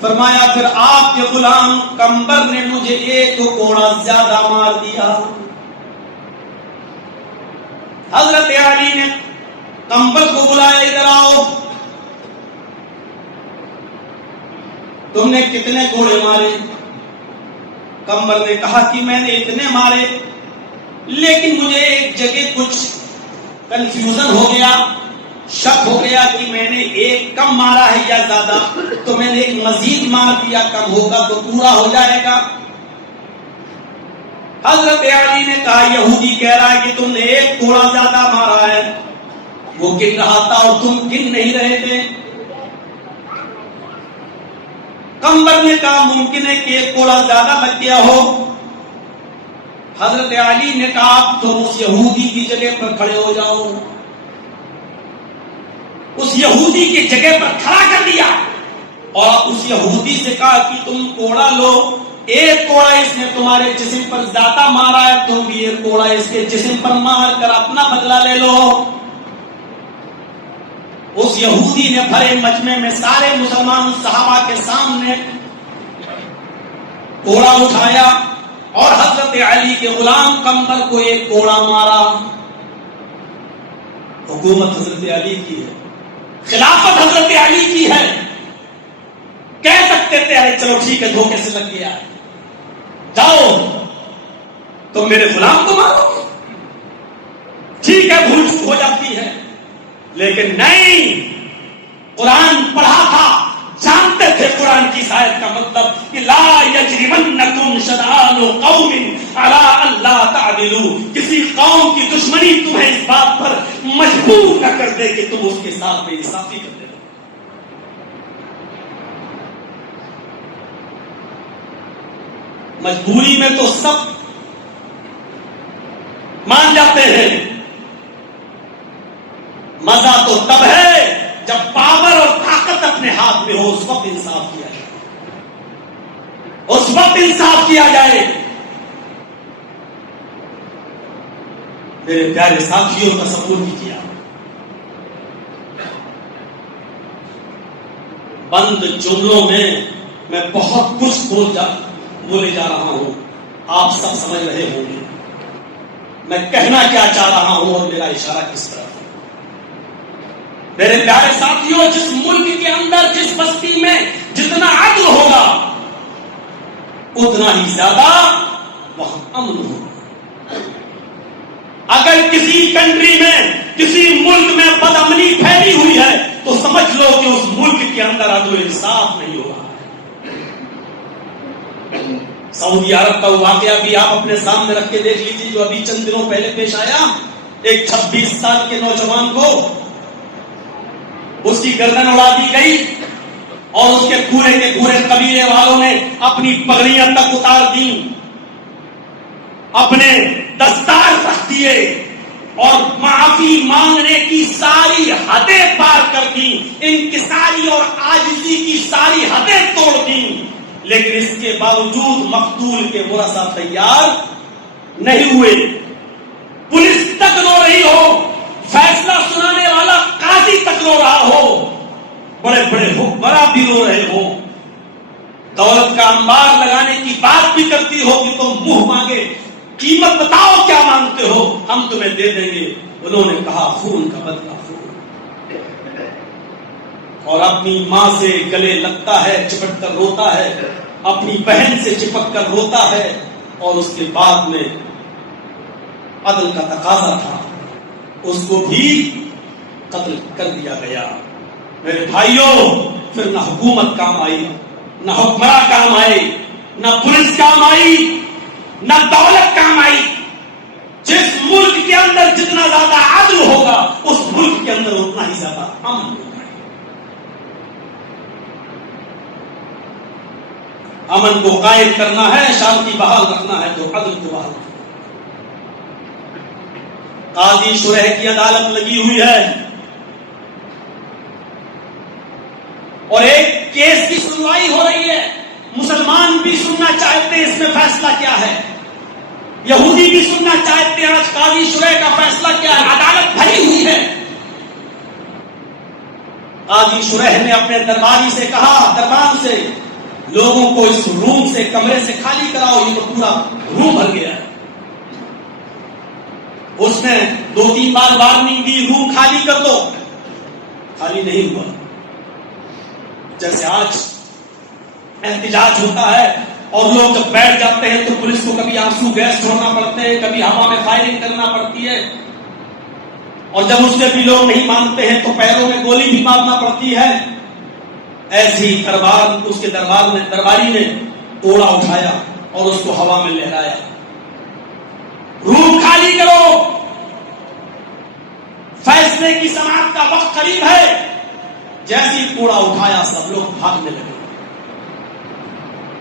فرمایا پھر آپ کے غلام کمبر نے مجھے ایک کوڑا زیادہ مار دیا، حضرت علی نے قمبر کو بلایا، ادھر آؤ، تم نے کتنے گھوڑے مارے؟ قمبر نے کہا کہ میں نے اتنے مارے، لیکن مجھے ایک جگہ کچھ کنفیوژن ہو گیا، شک ہو گیا کہ میں نے ایک کم مارا ہے یا زیادہ، تو میں نے ایک مزید مار دیا، کم ہوگا تو پورا ہو جائے گا۔ حضرت علی نے کہا یہودی کہہ رہا ہے کہ تم نے ایک کوڑا زیادہ مارا ہے، وہ گن رہا تھا اور تم گن نہیں رہے تھے۔ قمبر نے کہا ممکن ہے کہ ایک کوڑا زیادہ لگ گیا ہو۔ حضرت علی نے کہا آپ تم اس یہودی کی جگہ پر کھڑے ہو جاؤ۔ اس یہودی کی جگہ پر کھڑا کر دیا اور اس یہودی سے کہا کہ تم کوڑا لو، ایک کوڑا اس نے تمہارے جسم پر زیادہ مارا ہے، تم بھی ایک کوڑا اس کے جسم پر مار کر اپنا بدلہ لے لو۔ اس یہودی نے بھرے مجمع میں سارے مسلمان صحابہ کے سامنے کوڑا اٹھایا اور حضرت علی کے غلام قمبر کو ایک کوڑا مارا۔ حکومت حضرت علی کی ہے، خلافت حضرت علی کی ہے۔ کہہ سکتے تھے ارے چلو ٹھیک ہے دھوکے سے لگ گیا، جاؤ تم میرے غلام کو مارو، ٹھیک ہے بھول چوک ہو جاتی ہے، لیکن نہیں، قرآن پڑھا تھا، جانتے تھے قرآن کی آیت کا مطلب کہ لا یجرمنکم شنآن قوم علی الا تعدلوا، کسی قوم کی دشمنی تمہیں اس بات پر مجبور نہ کر دے کہ تم اس کے ساتھ بے انصافی کرتے رہو۔ مجبوری میں تو سب مان جاتے ہیں، مزہ تو تب ہے جب پاور اور طاقت اپنے ہاتھ میں ہو، اس وقت انصاف کیا جائے، اس وقت انصاف کیا جائے۔ میرے پیارے ساتھیوں، تصور کیجیے، بند جملوں میں بہت کچھ بولے جا رہا ہوں، آپ سب سمجھ رہے ہوں گے میں کہنا کیا چاہ رہا ہوں اور میرا اشارہ کس طرف ہے۔ میرے پیارے ساتھیوں، جس ملک کے اندر، جس بستی میں جتنا عدل ہوگا اتنا ہی زیادہ وہاں امن ہوگا۔ اگر کسی کنٹری میں، کسی ملک میں بدامنی پھیلی ہوئی ہے تو سمجھ لو کہ اس ملک کے اندر عدل و انصاف نہیں ہو رہا ہے۔ سعودی عرب کا واقعہ بھی آپ اپنے سامنے رکھ کے دیکھ لیجیے، جو ابھی چند دنوں پہلے پیش آیا۔ ایک 26 سال کے نوجوان کو اس کی گردن اڑا دی گئی اور اس کے پورے کے پورے قبیلے والوں نے اپنی پگڑیاں تک اتار دی، اپنے دستار رکھ دیے اور معافی مانگنے کی ساری حدیں پار کر دی، انکساری اور عاجزی کی ساری حدیں توڑ دی، لیکن اس کے باوجود مقتول کے ورثہ تیار نہیں ہوئے۔ پولیس تک رو رہی ہو، فیصلہ سنانے والا قاضی تک رو رہا ہو، بڑے بڑے حکمراں بھی رو رہے ہو، دولت کا انبار لگانے کی بات بھی کرتی ہو کہ تم منہ مانگے قیمت بتاؤ کیا مانگتے ہو، ہم تمہیں دے دیں گے۔ انہوں نے کہا خون کا بدلہ خون، اور اپنی ماں سے گلے لگتا ہے، چپٹ کر روتا ہے، اپنی بہن سے چپک کر روتا ہے، اور اس کے بعد میں عدل کا تقاضا تھا، اس کو بھی قتل کر دیا گیا۔ میرے بھائیوں، پھر نہ حکومت کام آئی، نہ حکمراں کام آئے، نہ پولیس کام آئی، نہ دولت کام آئی۔ جس ملک کے اندر جتنا زیادہ عدل ہوگا اس ملک کے اندر اتنا ہی زیادہ امن ہوگا۔ امن کو قائم کرنا ہے، شانتی بحال رکھنا ہے تو عدل کو بحال رکھنا ہے۔ قاضی شرح کی عدالت لگی ہوئی ہے اور ایک کیس کی سنوائی ہو رہی ہے، مسلمان بھی سننا چاہتے ہیں اس میں فیصلہ کیا ہے، یہودی بھی سننا چاہتے ہیں آج قاضی شرح کا فیصلہ کیا ہے، عدالت بھری ہوئی ہے۔ قاضی شرح نے اپنے درباری سے کہا، دربان سے، لوگوں کو اس روم سے، کمرے سے خالی کراؤ، یہ تو پورا روم بھر گیا ہے۔ اس نے 2-3 بار وارننگ دی، روم خالی کر دو، خالی نہیں ہوا۔ جیسے آج احتجاج ہوتا ہے اور لوگ جب بیٹھ جاتے ہیں تو پولیس کو کبھی آنسو گیس چھوڑنا پڑتے ہیں، کبھی ہوا میں فائرنگ کرنا پڑتی ہے، اور جب اس میں بھی لوگ نہیں مانتے ہیں تو پیروں میں گولی بھی مارنا پڑتی ہے۔ ایسی اس کے درباری نے کوڑا اٹھایا اور اس کو ہوا میں لہرایا، روم خالی کرو، فیصلے کی سماعت کا وقت قریب ہے۔ جیسے ہی کوڑا اٹھایا سب لوگ بھاگنے لگے،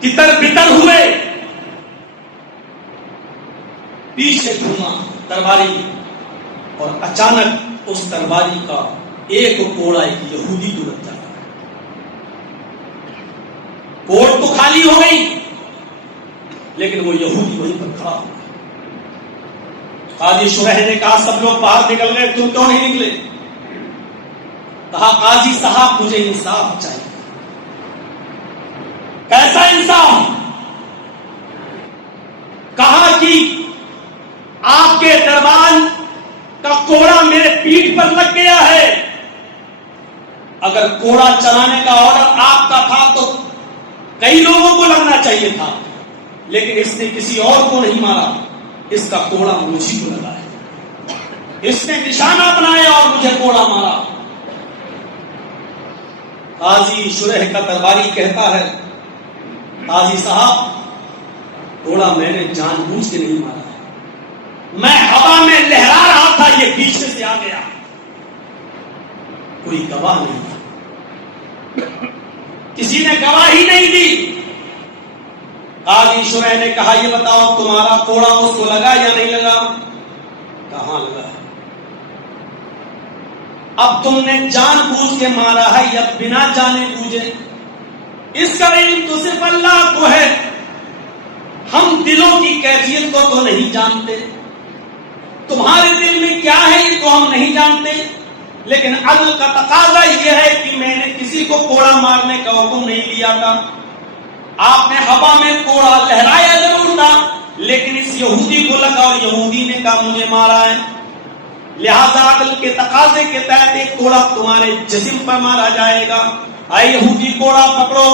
تتر بتر ہوئے، پیچھے گھوما درباری، اور اچانک اس درباری کا ایک کوڑا ایک یہودی کو لگ جاتا ہے۔ کوڑ تو خالی ہو گئی لیکن وہ یہودی وہیں پر کھڑا ہو گیا۔ قاضی شریح نے کہا سب لوگ باہر نکل گئے، تم کیوں نہیں نکلے؟ کہا قاضی صاحب مجھے انصاف چاہیے۔ کیسا انصاف؟ کہا کہ آپ کے دربان کا کوڑا میرے پیٹھ پر لگ گیا ہے، اگر کوڑا چلانے کا آرڈر آپ کا تھا تو کئی لوگوں کو لگنا چاہیے تھا، لیکن اس نے کسی اور کو نہیں مارا، اس کا کوڑا مجھے کو لگا ہے، اس نے نشانہ بنایا اور مجھے کوڑا مارا۔ قاضی شریح کا درباری کہتا ہے قاضی صاحب کوڑا میں نے جان بوجھ کے نہیں مارا ہے، میں ہوا میں لہرا رہا تھا، یہ پیچھے سے آ گیا، کوئی گواہ نہیں تھا، کسی نے گواہی نہیں دی۔ قاضی شریح نے کہا یہ بتاؤ تمہارا کوڑا اس کو لگا یا نہیں لگا؟ کہاں لگا ہے؟ اب تم نے جان بوجھ کے مارا ہے یا بنا جانے بوجھے؟ اس کا علم تو صرف اللہ کو ہے، ہم دلوں کی کیفیت کو تو نہیں جانتے، تمہارے دل میں کیا ہے یہ تو ہم نہیں جانتے، لیکن عدل کا تقاضا یہ ہے کہ میں نے کسی کو کوڑا مارنے کا حکم نہیں دیا تھا، آپ نے ہوا میں کوڑا لہرایا ضرور تھا، لیکن اس یہودی کو لگا اور یہودی نے کہا مجھے مارا ہے، لہذا عدل کے تقاضے کے تحت ایک کوڑا تمہارے جسم پر مارا جائے گا، اے یہودی کوڑا پکڑو،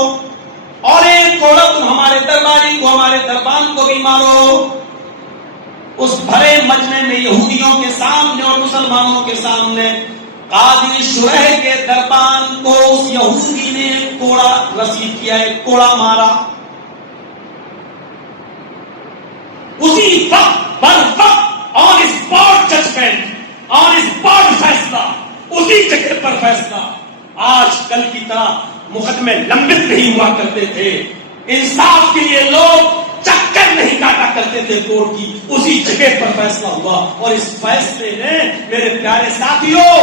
اور ایک کوڑا تم ہمارے درباری کو، ہمارے دربان کو بھی مارو۔ اس بھرے مجمع میں یہودیوں کے سامنے اور مسلمانوں کے سامنے قاضی شریح کے دربان کو اس یہودی نے ایک کوڑا رسید کیا، ایک کوڑا مارا۔ اسی وقت بر وقت on spot judgement, on spot فیصلہ، اسی جگہ پر فیصلہ۔ آج کل کی طرح مقدمے لمبت نہیں ہوا کرتے تھے، انصاف کے لیے لوگ چکر نہیں کاٹا کرتے تھے کورٹ کی، اسی جگہ پر فیصلہ ہوا، اور اس فیصلے نے میرے پیارے ساتھیوں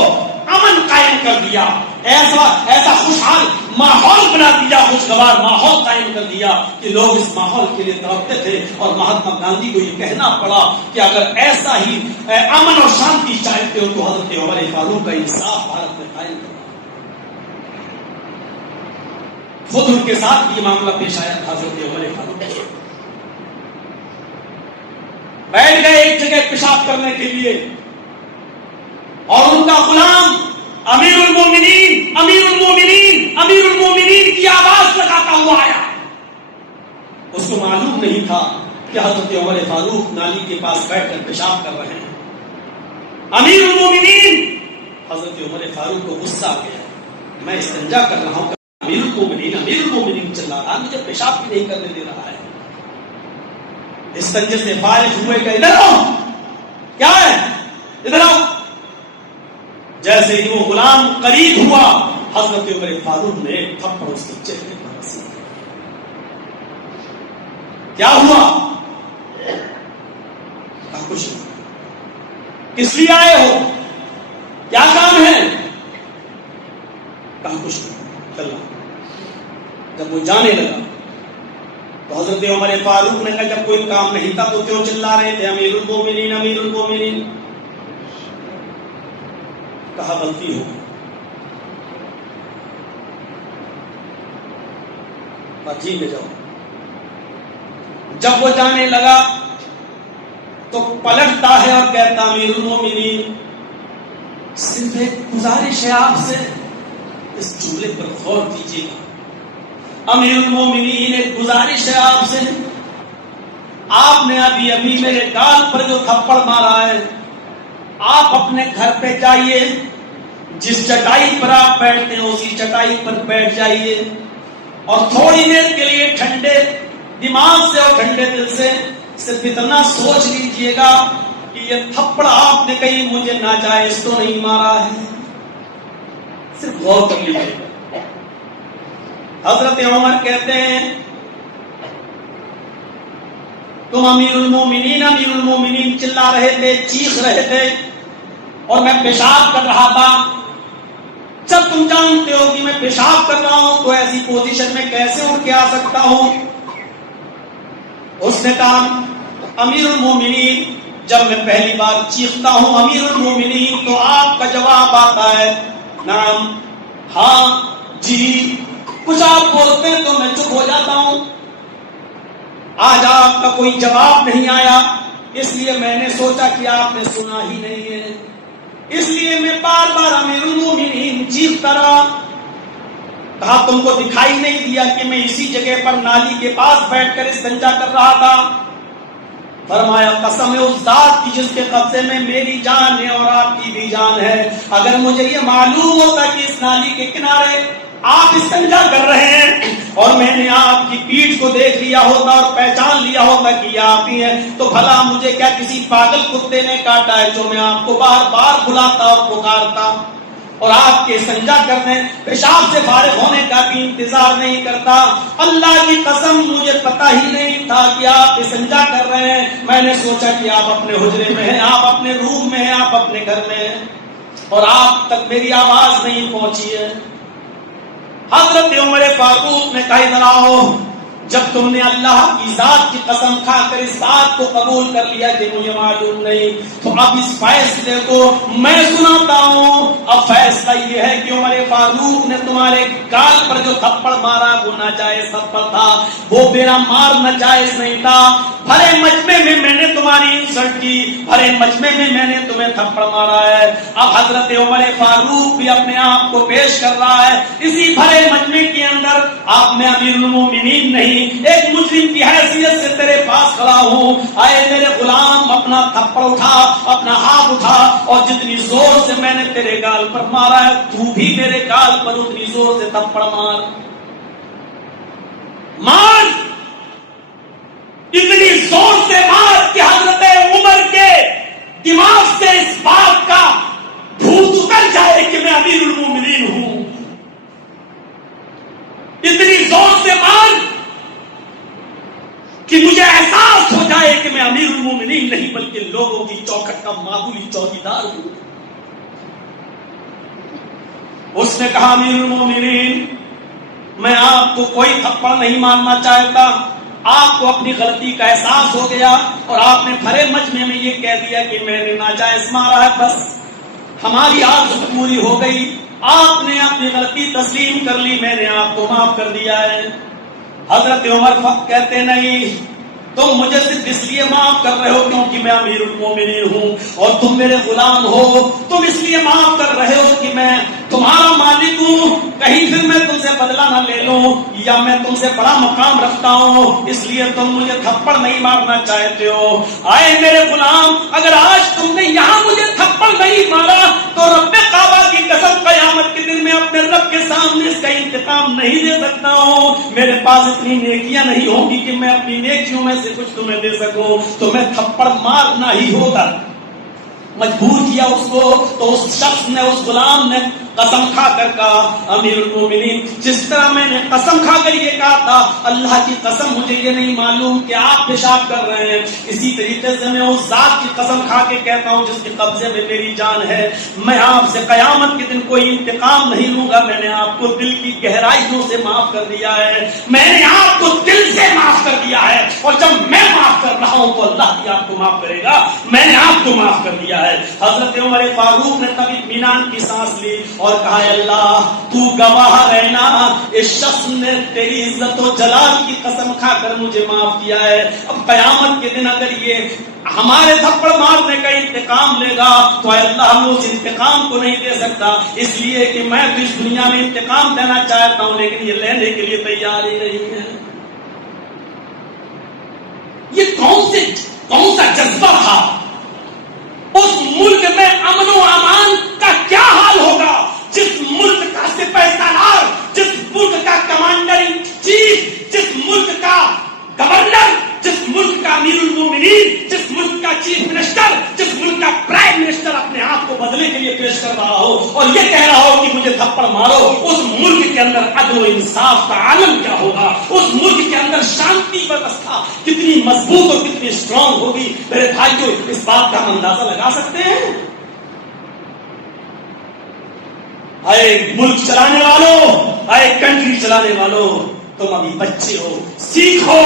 امن قائم کر دیا، ایسا خوشحال ماحول بنا دیا، خوشگوار ماحول قائم کر دیا کہ لوگ اس ماحول کے لیے تڑپتے تھے، اور مہاتما گاندھی کو یہ کہنا پڑا کہ اگر ایسا ہی امن اور شانتی چاہتے ہو تو حضرت عمر فاروق کا انصاف بھارت میں قائم کرو۔ خود ان کے ساتھ یہ معاملہ پیش آیا تھا، حضرت عمر فاروق بیٹھ گئے ایک جگہ پیشاب کرنے کے لیے، اور ان کا غلام امیر المومنین امیر المومنین امیر المومنین کی آواز لگاتا ہوا آیا۔ اس کو معلوم نہیں تھا کہ حضرت عمر فاروق نالی کے پاس بیٹھ کر پیشاب کر رہے ہیں۔ امیر المومنین، حضرت عمر فاروق کو غصہ آ گیا، میں استنجا کر رہا ہوں، امیر المومنین چل رہا ہے، مجھے پیشاب بھی نہیں کرنے دے رہا ہے۔ استنجے سے فارغ ہوئے کہ ادھر آؤ، کیا ہے ادھر آؤ۔ جیسے ہی وہ غلام قریب ہوا، حضرت عمر فاروق نے ایک تھپڑ اس کے چہرے پر رسید دیا۔ کیا ہوا؟ کہا کچھ نہیں۔ کس لیے آئے ہو؟ کیا کام ہے؟ کہا کچھ نہیں، چل رہا۔ جب وہ جانے لگا تو حضرت عمر فاروق نے کہا جب کوئی کام نہیں تھا تو کیوں چلا رہے تھے امیر المومنین امیر المومنین؟ کہا غلطی ہو گئی۔ جی میں جاؤ۔ جب وہ جانے لگا تو پلٹتا ہے اور کہتا امیر المومنین صرف ایک گزارش ہے آپ سے، اس جملے پر غور کیجیے گا، امیر المومنین ایک گزارش ہے آپ سے، آپ نے ابھی میرے گال پر جو تھپڑ مارا ہے، آپ اپنے گھر پہ جائیے، جس چٹائی پر آپ بیٹھتے ہیں اسی چٹائی پر بیٹھ جائیے، اور تھوڑی دیر کے لیے ٹھنڈے دماغ سے اور ٹھنڈے دل سے صرف اتنا سوچ لیجئے گا کہ یہ تھپڑ آپ نے کہیں مجھے ناجائز تو نہیں مارا ہے، صرف غور کر لیجئے گا۔ حضرت عمر کہتے ہیں تم امیر المومنین چلا رہے تھے، چیخ رہے تھے، اور میں پیشاب کر رہا تھا، جب تم جانتے ہو کہ میں پیشاب کر رہا ہوں تو ایسی پوزیشن میں کیسے اٹھ کے آ سکتا ہوں؟ اس نے کہا امیر المومنین جب میں پہلی بار چیختا ہوں امیر المومنین تو آپ کا جواب آتا ہے نعم، ہاں، جی، کچھ آپ بولتے ہیں تو میں چپ ہو جاتا ہوں، آج آپ کا کوئی جواب نہیں آیا، اس لیے میں نے سوچا کہ آپ نے سنا ہی نہیں ہے، اس لیے میں بار بار امیر المومنین چیختا رہا۔ کہا تم کو دکھائی نہیں دیا کہ میں اسی جگہ پر نالی کے پاس بیٹھ کر استنجا کر رہا تھا؟ فرمایا قسم ہے اس ذات کی جس کے قبضے میں میری جان ہے اور آپ کی بھی جان ہے، اگر مجھے یہ معلوم ہوتا کہ اس نالی کے کنارے آپ استنجا کر رہے ہیں اور میں نے آپ کی پیٹھ کو دیکھ لیا ہوتا اور پہچان لیا ہوتا کہ یہ آپ ہی ہیں، تو بھلا مجھے کیا کسی پاگل کتے نے کاٹا ہے جو میں آپ کو بار بار بلاتا اور پکارتا اور آپ کے استنجا کرنے پیشاب سے فارغ ہونے کا بھی انتظار نہیں کرتا؟ اللہ کی قسم مجھے پتا ہی نہیں تھا کہ آپ استنجا کر رہے ہیں، میں نے سوچا کہ آپ اپنے حجرے میں ہیں، آپ اپنے روم میں ہیں، آپ اپنے گھر میں ہیں، اور آپ تک میری آواز نہیں پہنچی ہے۔ حضرت عمر فاروق نے کہا ادھر آؤ، جب تم نے اللہ کی ذات کی قسم کھا کر اس بات کو قبول کر لیا کہ مجھے معلوم نہیں، تو اب اس فیصلے کو میں سناتا ہوں۔ اب فیصلہ یہ ہے کہ عمر فاروق نے تمہارے گال پر جو تھپڑ مارا وہ ناجائز تھپڑ تھا، وہ میرا مار ناجائز نہیں تھا، بھرے مجمع میں میں نے تمہاری انسلٹ کی، بھرے مجمع میں میں نے تمہیں تھپڑ مارا ہے۔ اب حضرت عمر فاروق بھی اپنے آپ کو پیش کر رہا ہے اسی بھرے مجمع کے اندر، آپ میں امیر المومنین نہیں، ایک مجرم کی حیثیت سے تیرے پاس کھڑا ہوں، آئے میرے غلام اپنا تھپڑ اٹھا، اپنا ہاتھ اٹھا، اور جتنی زور سے میں نے تیرے گال پر مارا ہے تو بھی میرے گال پر اتنی زور سے تھپڑ مار، اتنی زور سے مار کہ حضرت عمر کے دماغ سے اس بات کا بھوت اتر جائے کہ میں امیر المومنین ہوں، اتنی زور سے مار کہ مجھے احساس ہو جائے کہ میں امیر المومنین نہیں بلکہ لوگوں کی چوکھٹ کا معمولی چوکیدار ہوں۔ اس نے کہا امیر المومنین میں آپ کو کوئی تھپڑ نہیں مارنا چاہتا، آپ کو اپنی غلطی کا احساس ہو گیا اور آپ نے بھرے مجمع میں یہ کہہ دیا کہ میں نے ناجائز مارا ہے، بس ہماری آرزو پوری ہو گئی، آپ نے اپنی غلطی تسلیم کر لی، میں نے آپ کو معاف کر دیا ہے۔ حضرت عمر کہتے نہیں، تم مجھے صرف اس لیے معاف کر رہے ہو کیونکہ میں امیر المومنین ہوں اور تم میرے غلام ہو، تم اس لیے معاف کر رہے ہو کہ میں تمہارا مالک ہوں، کہیں پھر میں تم سے بدلہ نہ لے لوں یا میں تم سے بڑا مقام رکھتا ہوں، اس لیے تم مجھے تھپڑ نہیں مارنا چاہتے ہو۔ آئے میرے غلام، اگر آج تم نے یہاں مجھے تھپڑ نہیں مارا تو رب کعبہ کی قسم قیامت کے دن میں اپنے رب کے سامنے اس کا انتقام نہیں دے سکتا ہوں، میرے پاس اتنی نیکیاں نہیں ہوں گی کہ میں اپنی نیکیوں میں سے کچھ تمہیں دے سکوں، تمہیں تھپڑ مارنا ہی ہوگا۔ مجبور کیا اس کو، تو اس شخص نے، اس غلام نے قسم کھا کر کہا امیر المومنین جس طرح میں نے قسم کھا کر یہ کہا تھا اللہ کی قسم مجھے یہ نہیں معلوم کہ آپ پیشاب کر رہے ہیں، اسی طریقے سے میں اس ذات کی قسم کھا کے کہتا ہوں جس کے قبضے میں میری جان ہے، میں آپ سے قیامت کے دن کوئی انتقام نہیں لوں گا، میں نے آپ کو دل کی گہرائیوں سے معاف کر دیا ہے، میں نے آپ کو دل سے معاف کر دیا ہے، اور جب میں معاف کر رہا ہوں تو اللہ بھی آپ کو معاف کرے گا، میں نے آپ کو معاف کر دیا ہے۔ حضرت عمر فاروق نے تب اطمینان کی سانس لی اور اور کہا اے اللہ تو گواہ رہنا اس شخص نے تیری عزت و جلال کی قسم کھا کر مجھے معاف کیا ہے. اب قیامت کے دن اگر یہ ہمارے تھپڑ مارنے کا انتقام لے گا تو اے اللہ میں اس انتقام کو نہیں دے سکتا، اس لیے کہ میں تو اس دنیا میں انتقام دینا چاہتا ہوں لیکن یہ لینے کے لیے تیار ہی نہیں ہے. یہ کون سا جذبہ تھا؟ اس ملک میں امن و امان کا کیا حال ہوگا جس ملک کا سپاہی سالار، جس ملک کا کمانڈر ان چیف، جس ملک کا گورنر، جس ملک کا امیر المومنین، جس ملک کا چیف منسٹر، جس ملک کا پرائم منسٹر اپنے آپ کو بدلے کے لیے پیش کر رہا ہو اور یہ کہہ رہا ہو کہ مجھے تھپڑ مارو. اس ملک کے اندر عدل و انصاف کا عالم کیا ہوگا؟ اس ملک کے اندر شانتی ویوستھا کتنی مضبوط اور کتنی اسٹرانگ ہوگی؟ میرے بھائیو اس بات کا ہم اندازہ لگا سکتے ہیں؟ اے ملک چلانے والوں، اے کنٹری چلانے والوں، تم ابھی بچے ہو، سیکھو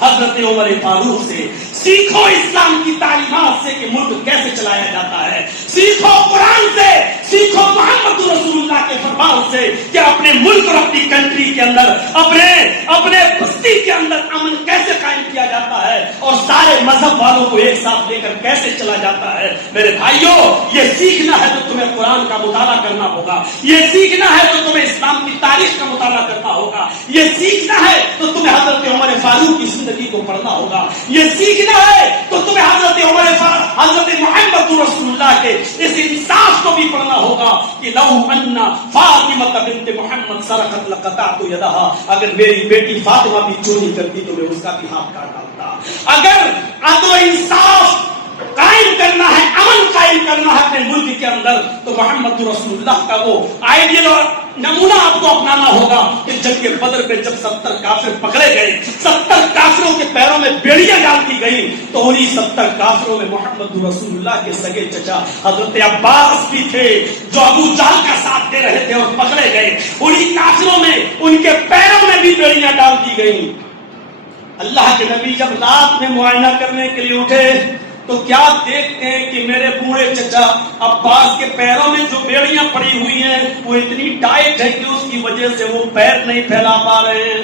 حضرت عمر فاروق سے، سیکھو اسلام کی تعلیمات سے کہ ملک کیسے چلایا جاتا ہے، سیکھو قرآن سے، سیکھو محمد رسول اللہ کے فرمان سے کہ اپنے ملک اور اپنی کنٹری کے اندر اپنے بستی کے اندر امن کیسے قائم کیا جاتا ہے اور سارے مذہب والوں کو ایک ساتھ لے کر کیسے چلا جاتا ہے. میرے بھائیوں یہ سیکھنا ہے تو تمہیں قرآن کا مطالعہ کرنا ہوگا، یہ سیکھنا ہے تو تمہیں اسلام کی تاریخ کا مطالعہ کرنا ہوگا، یہ سیکھنا ہے تو تمہیں حضرت عمر فاروق کی زندگی کو پڑھنا ہوگا، یہ سیکھنا ہے تو تمہیں حضرت محمد رسول اللہ کے اس انصاف کو بھی پڑھنا ہوگا کہ لو ان فاطمہ بنت محمد سرقت لقطعت یدہا، اگر میری بیٹی فاطمہ بھی چوری کرتی تو میں اس کا بھی ہاتھ کاٹ ڈالتا. اگر عدل و انصاف قائم کرنا ہے، امن قائم کرنا ہے اپنے ملک کے اندر تو محمد رسول اللہ کا وہ آئیڈیل اور نمونہ آپ کو اپنانا ہوگا کہ جنگ بدر میں جب 70 کافر پکڑے گئے، 70 کافروں کے پیروں میں بیڑیاں ڈال دی گئی تو انہی 70 کافروں میں محمد رسول اللہ کے سگے چچا حضرت عباس بھی تھے جو ابو جہل کا ساتھ دے رہے تھے اور پکڑے گئے. انہی کافروں میں ان کے پیروں میں بھی بیڑیاں ڈال دی گئی. اللہ کے نبی جب رات میں معائنہ کرنے کے لیے اٹھے تو کیا دیکھتے ہیں کہ میرے بوڑھے چچا عباس کے پیروں میں جو بیڑیاں پڑی ہوئی ہیں وہ اتنی ٹائٹ ہے کہ اس کی وجہ سے وہ پیر نہیں پھیلا پا رہے ہیں.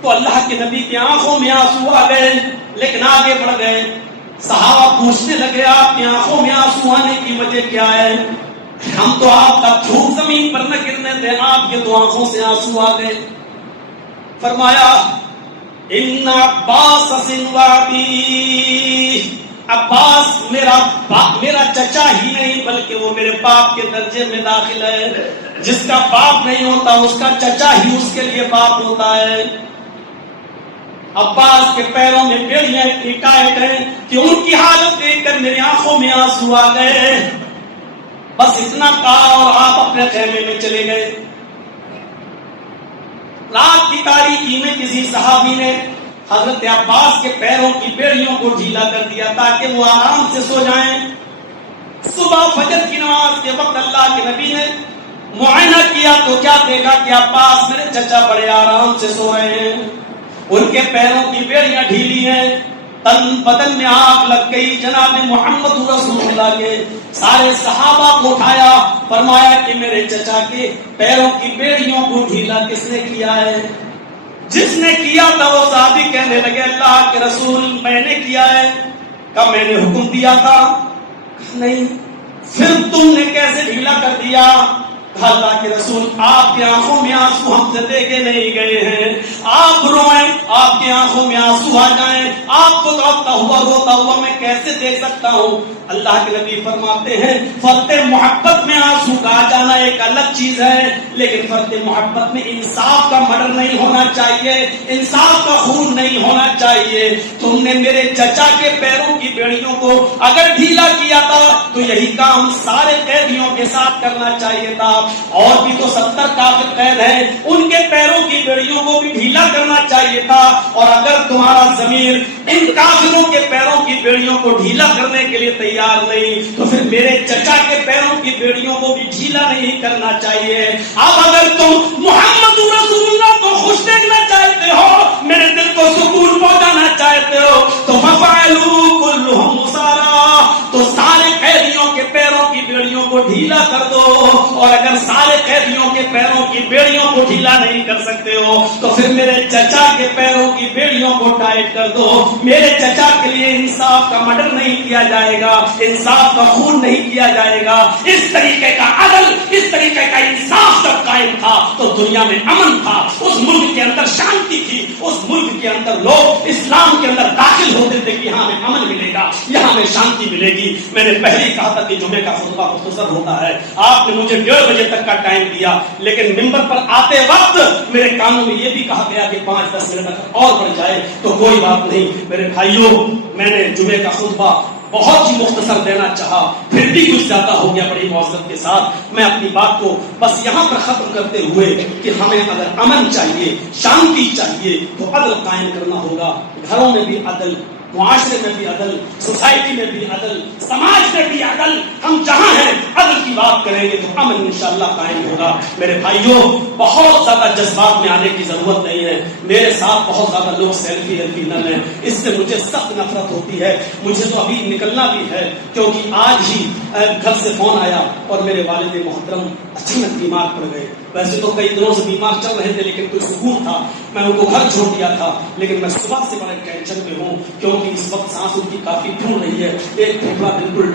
تو اللہ کے نبی کی آنکھوں میں آنسو آ گئے لیکن آگے بڑھ گئے. صحابہ پوچھنے لگے آپ کی آنکھوں میں آنسو آنے کی وجہ کیا ہے؟ ہم تو آپ کا تھوک زمین پر نہ گرنے دیں، آپ کے تو آنکھوں سے آنسو آ گئے. فرمایا ان عباس سنوابی، عباس میرا چچا ہی نہیں بلکہ وہ میرے باپ کے درجے میں داخل ہے. جس کا باپ نہیں ہوتا اس کا چچا ہی اس کے لیے باپ ہوتا ہے. عباس کے پیروں میں بیڑیاں اتنی ٹائٹ ہیں کہ ان کی حالت دیکھ کر میری آنکھوں میں آنسو آ گئے. بس اتنا کہا اور آپ اپنے خیمے میں چلے گئے. رات کی تاریکی میں کسی صحابی نے حضرت عباس کے پیروں کی بیڑیوں کو ڈھیلا کر دیا تاکہ وہ آرام سے سو جائیں. صبح فجر کی نماز کے وقت اللہ کے نبی نے معائنہ کیا تو کیا دیکھا کہ عباس میرے چچا بڑے آرام سے سو رہے ہیں، ان کے پیروں کی بیڑیاں ڈھیلی ہیں، تن بدن میں آگ لگ گئی. جناب محمد رسول اللہ کے سارے صحابہ کو اٹھایا، فرمایا کہ میرے چچا کے پیروں کی بیڑیوں کو ڈھیلا کس نے کیا ہے؟ جس نے کیا تھا وہ صحابی کہنے لگے اللہ کے رسول میں نے کیا ہے. کب میں نے حکم دیا تھا؟ نہیں. پھر تم نے کیسے ڈھیلا کر دیا؟ اللہ کے رسول آپ کی آنکھوں میں آنسو ہم سے دیکھے نہیں گئے ہیں، آپ روئیں، آپ کی آنکھوں میں آنسو آ جائیں، آپ کو روتا ہوا میں کیسے دیکھ سکتا ہوں؟ اللہ کے نبی فرماتے ہیں فرد محبت میں آنسو کا آ جانا ایک الگ چیز ہے، لیکن فرد محبت میں انصاف کا مرڈر نہیں ہونا چاہیے، انصاف کا خون نہیں ہونا چاہیے. تم نے میرے چچا کے پیروں کی بیڑیوں کو اگر ڈھیلا کیا تھا تو یہی کام سارے قیدیوں کے ساتھ کرنا چاہیے تھا. اور بھی تو 70 کافر قید ہیں، ان کے پیروں کی بیڑیوں کو بھی ڈھیلا کرنا چاہیے تھا. اور اگر تمہارا ضمیر ان کافروں کے پیروں کی بیڑیوں کو ڈھیلا کرنے کے لیے تیار نہیں تو پھر میرے چچا کے پیروں کی بیڑیوں کو بھی ڈھیلا نہیں کرنا چاہیے. اب اگر تم محمد رسول اللہ کو خوش دیکھنا چاہتے ہو، میرے دل کو سکون پہنچانا چاہتے ہو تو ففعلوا كلهم سارا، تو سارے قیدیوں کے پیروں کی بیڑیوں کو کو ڈھیلا کر دو، اور اگر سارے قیدیوں کے پیروں کی بیڑیوں کو ڈھیلا نہیں کر سکتے ہو تو پھر میرے چچا کے پیروں کی بیڑیوں کو ٹائٹ کر دو. میرے چچا کے لیے انصاف کا مرڈر نہیں کیا جائے گا، انصاف کا خون نہیں کیا جائے گا. اس طریقے کا عدل، اس طریقے کا انصاف جب قائم تھا تو دنیا میں امن تھا، اس ملک کے اندر شانتی تھی، اس ملک کے اندر لوگ اسلام کے اندر داخل ہوتے تھے کہ یہاں ہمیں امن ملے گا، یہاں ہمیں شانتی ملے گی. میں نے پہلے ہی کہا تھا کہ جمعے کا خطبہ مختصر ہوتا ہے. آپ نے مجھے 1:30 بجے تک کا ٹائم دیا، لیکن ممبر پر آتے وقت میرے کانوں میں یہ بھی کہا گیا کہ 5-10 منٹ اور بڑھ جائے تو کوئی بات نہیں. میرے بھائیوں، میں نے جمعے کا خطبہ بہت ہی مختصر دینا چاہا، پھر بھی کچھ زیادہ ہو گیا. بڑی معذرت کے ساتھ میں اپنی بات کو بس یہاں پر ختم کرتے ہوئے کہ ہمیں اگر امن چاہیے، شانتی چاہیے تو عدل قائم کرنا ہوگا. گھروں میں بھی عدل، معاشرے میں بھی عدل، سوسائٹی میں بھی عدل، سماج میں بھی عدل. ہم جہاں ہیں عدل کی بات کریں گے تو امن انشاءاللہ قائم ہوگا. میرے بھائیوں، بہت زیادہ جذبات میں آنے کی ضرورت نہیں ہے. میرے ساتھ بہت زیادہ لوگ سیلفی نہ لیں، اس سے مجھے سخت نفرت ہوتی ہے. مجھے تو ابھی نکلنا بھی ہے کیونکہ آج ہی گھر سے فون آیا اور میرے والد محترم اچانک بیمار پڑ گئے. ویسے تو کئی دنوں سے بیمار چل رہے تھے لیکن کوئی سکون تھا، میں ان کو گھر چھوڑ دیا تھا. لیکن میں صبح سے بڑے ٹینشن میں ہوں کیونکہ اس وقت سانس ان کی کافی پھول رہی ہے. ایک پھیپھڑا بالکل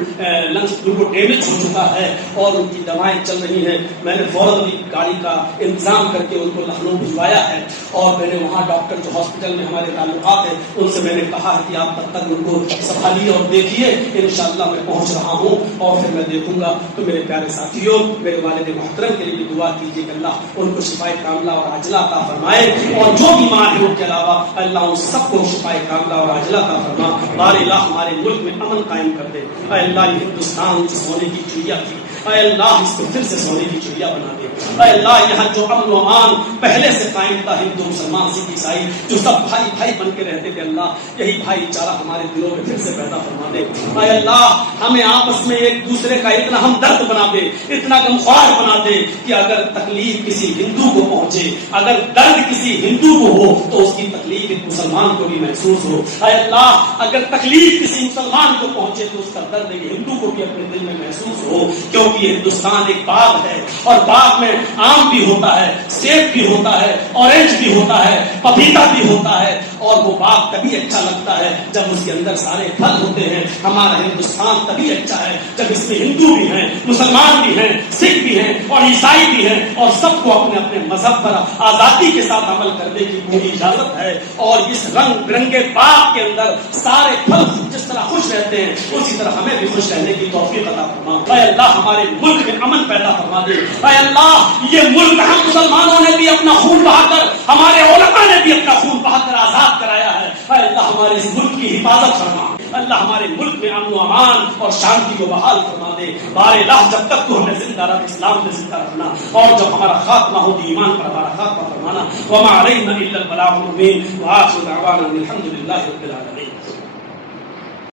لنگس بالکل ڈیمیج ہو چکا ہے اور ان کی دوائیں چل رہی ہیں. میں نے فوراً گاڑی کا انتظام کر کے ان کو لکھنؤ بھجوایا ہے اور میں نے وہاں ڈاکٹر جو ہاسپٹل میں ہمارے تعلقات ہیں ان سے میں نے کہا ہے کہ آپ تب تک ان کو سنبھالیے اور دیکھیے. انشاءاللہ میں پہنچ رہا ہوں اور پھر میں دیکھوں گا. تو میرے پیارے ساتھیوں، میرے والد محترم کے لیے بھی دعا کیجیے کہ اللہ ان کو شفائے کاملہ اور عاجلہ عطا فرمائے، اور جو بیمار ہیں ان کے علاوہ اللہ ان سب کو شفائے کاملہ اور عاجلہ عطا فرما. بار اللہ ہمارے ملک میں امن قائم کر دے. اے اللہ، یہ ہندوستان جو سونے کی چڑیا تھی، اے اللہ اس کو پھر سے سونے کی چڑیا بنا دے. اے اللہ، یہاں جو امن و امان پہلے سے قائم تھا، ہندو مسلمان سکھ عیسائی جو سب بھائی بھائی بن کے رہتے تھے، اللہ یہی بھائی چارہ ہمارے دلوں میں پھر سے پیدا فرما دے. اے اللہ، ہمیں آپس میں ایک دوسرے کا اتنا ہمدرد بنا دے، اتنا غمخوار بنا دے کہ اگر تکلیف کسی ہندو کو پہنچے، اگر درد کسی ہندو کو ہو تو اس کی تکلیف ایک مسلمان کو بھی محسوس ہو. اے اللہ، اگر تکلیف کسی مسلمان کو پہنچے تو اس کا درد ایک ہندو کو بھی اپنے دل میں محسوس ہو. کیونکہ یہ ہندوستان ایک باغ ہے اور باغ میں آم بھی ہوتا ہے، سیب بھی ہوتا ہے، اورنج بھی ہوتا ہے، پپیتا بھی ہوتا ہے، اور وہ باغ تبھی اچھا لگتا ہے جب اس کے اندر سارے پھل ہوتے ہیں. ہمارا ہندوستان تبھی اچھا ہے جب اس میں ہندو بھی ہیں، مسلمان بھی ہیں، سکھ بھی ہیں اور عیسائی بھی ہیں، اور سب کو اپنے اپنے مذہب پر آزادی کے ساتھ عمل کرنے کی پوری اجازت ہے. اور اس رنگ برنگے باغ کے اندر سارے پھل جس طرح خوش رہتے ہیں اسی طرح ہمیں بھی خوش رہنے کی توفیق عطا فرما. اے اللہ، ہمارے ملک میں امن پیدا فرما دے. اے اللہ، یہ ملک ہم مسلمانوں نے بھی اپنا خون بہا کر، ہمارے علماء نے بھی اپنا خون بہا کر آزاد کرایا ہے. اے اللہ، ہمارے اس ملک کی حفاظت فرما. اللہ، ہمارے ملک میں امن و امان اور شانتی کو بحال فرما دے. بار اللہ، جب تک تو ہمیں زندہ رکھ، اسلام میں زندہ رکھنا، اور جب ہمارا خاتمہ ہو تو ایمان پر ہمارا خاتمہ فرمانا. وما علینا الا البلاغ المبین. وآخر دعوانا الحمد للہ رب العالمین.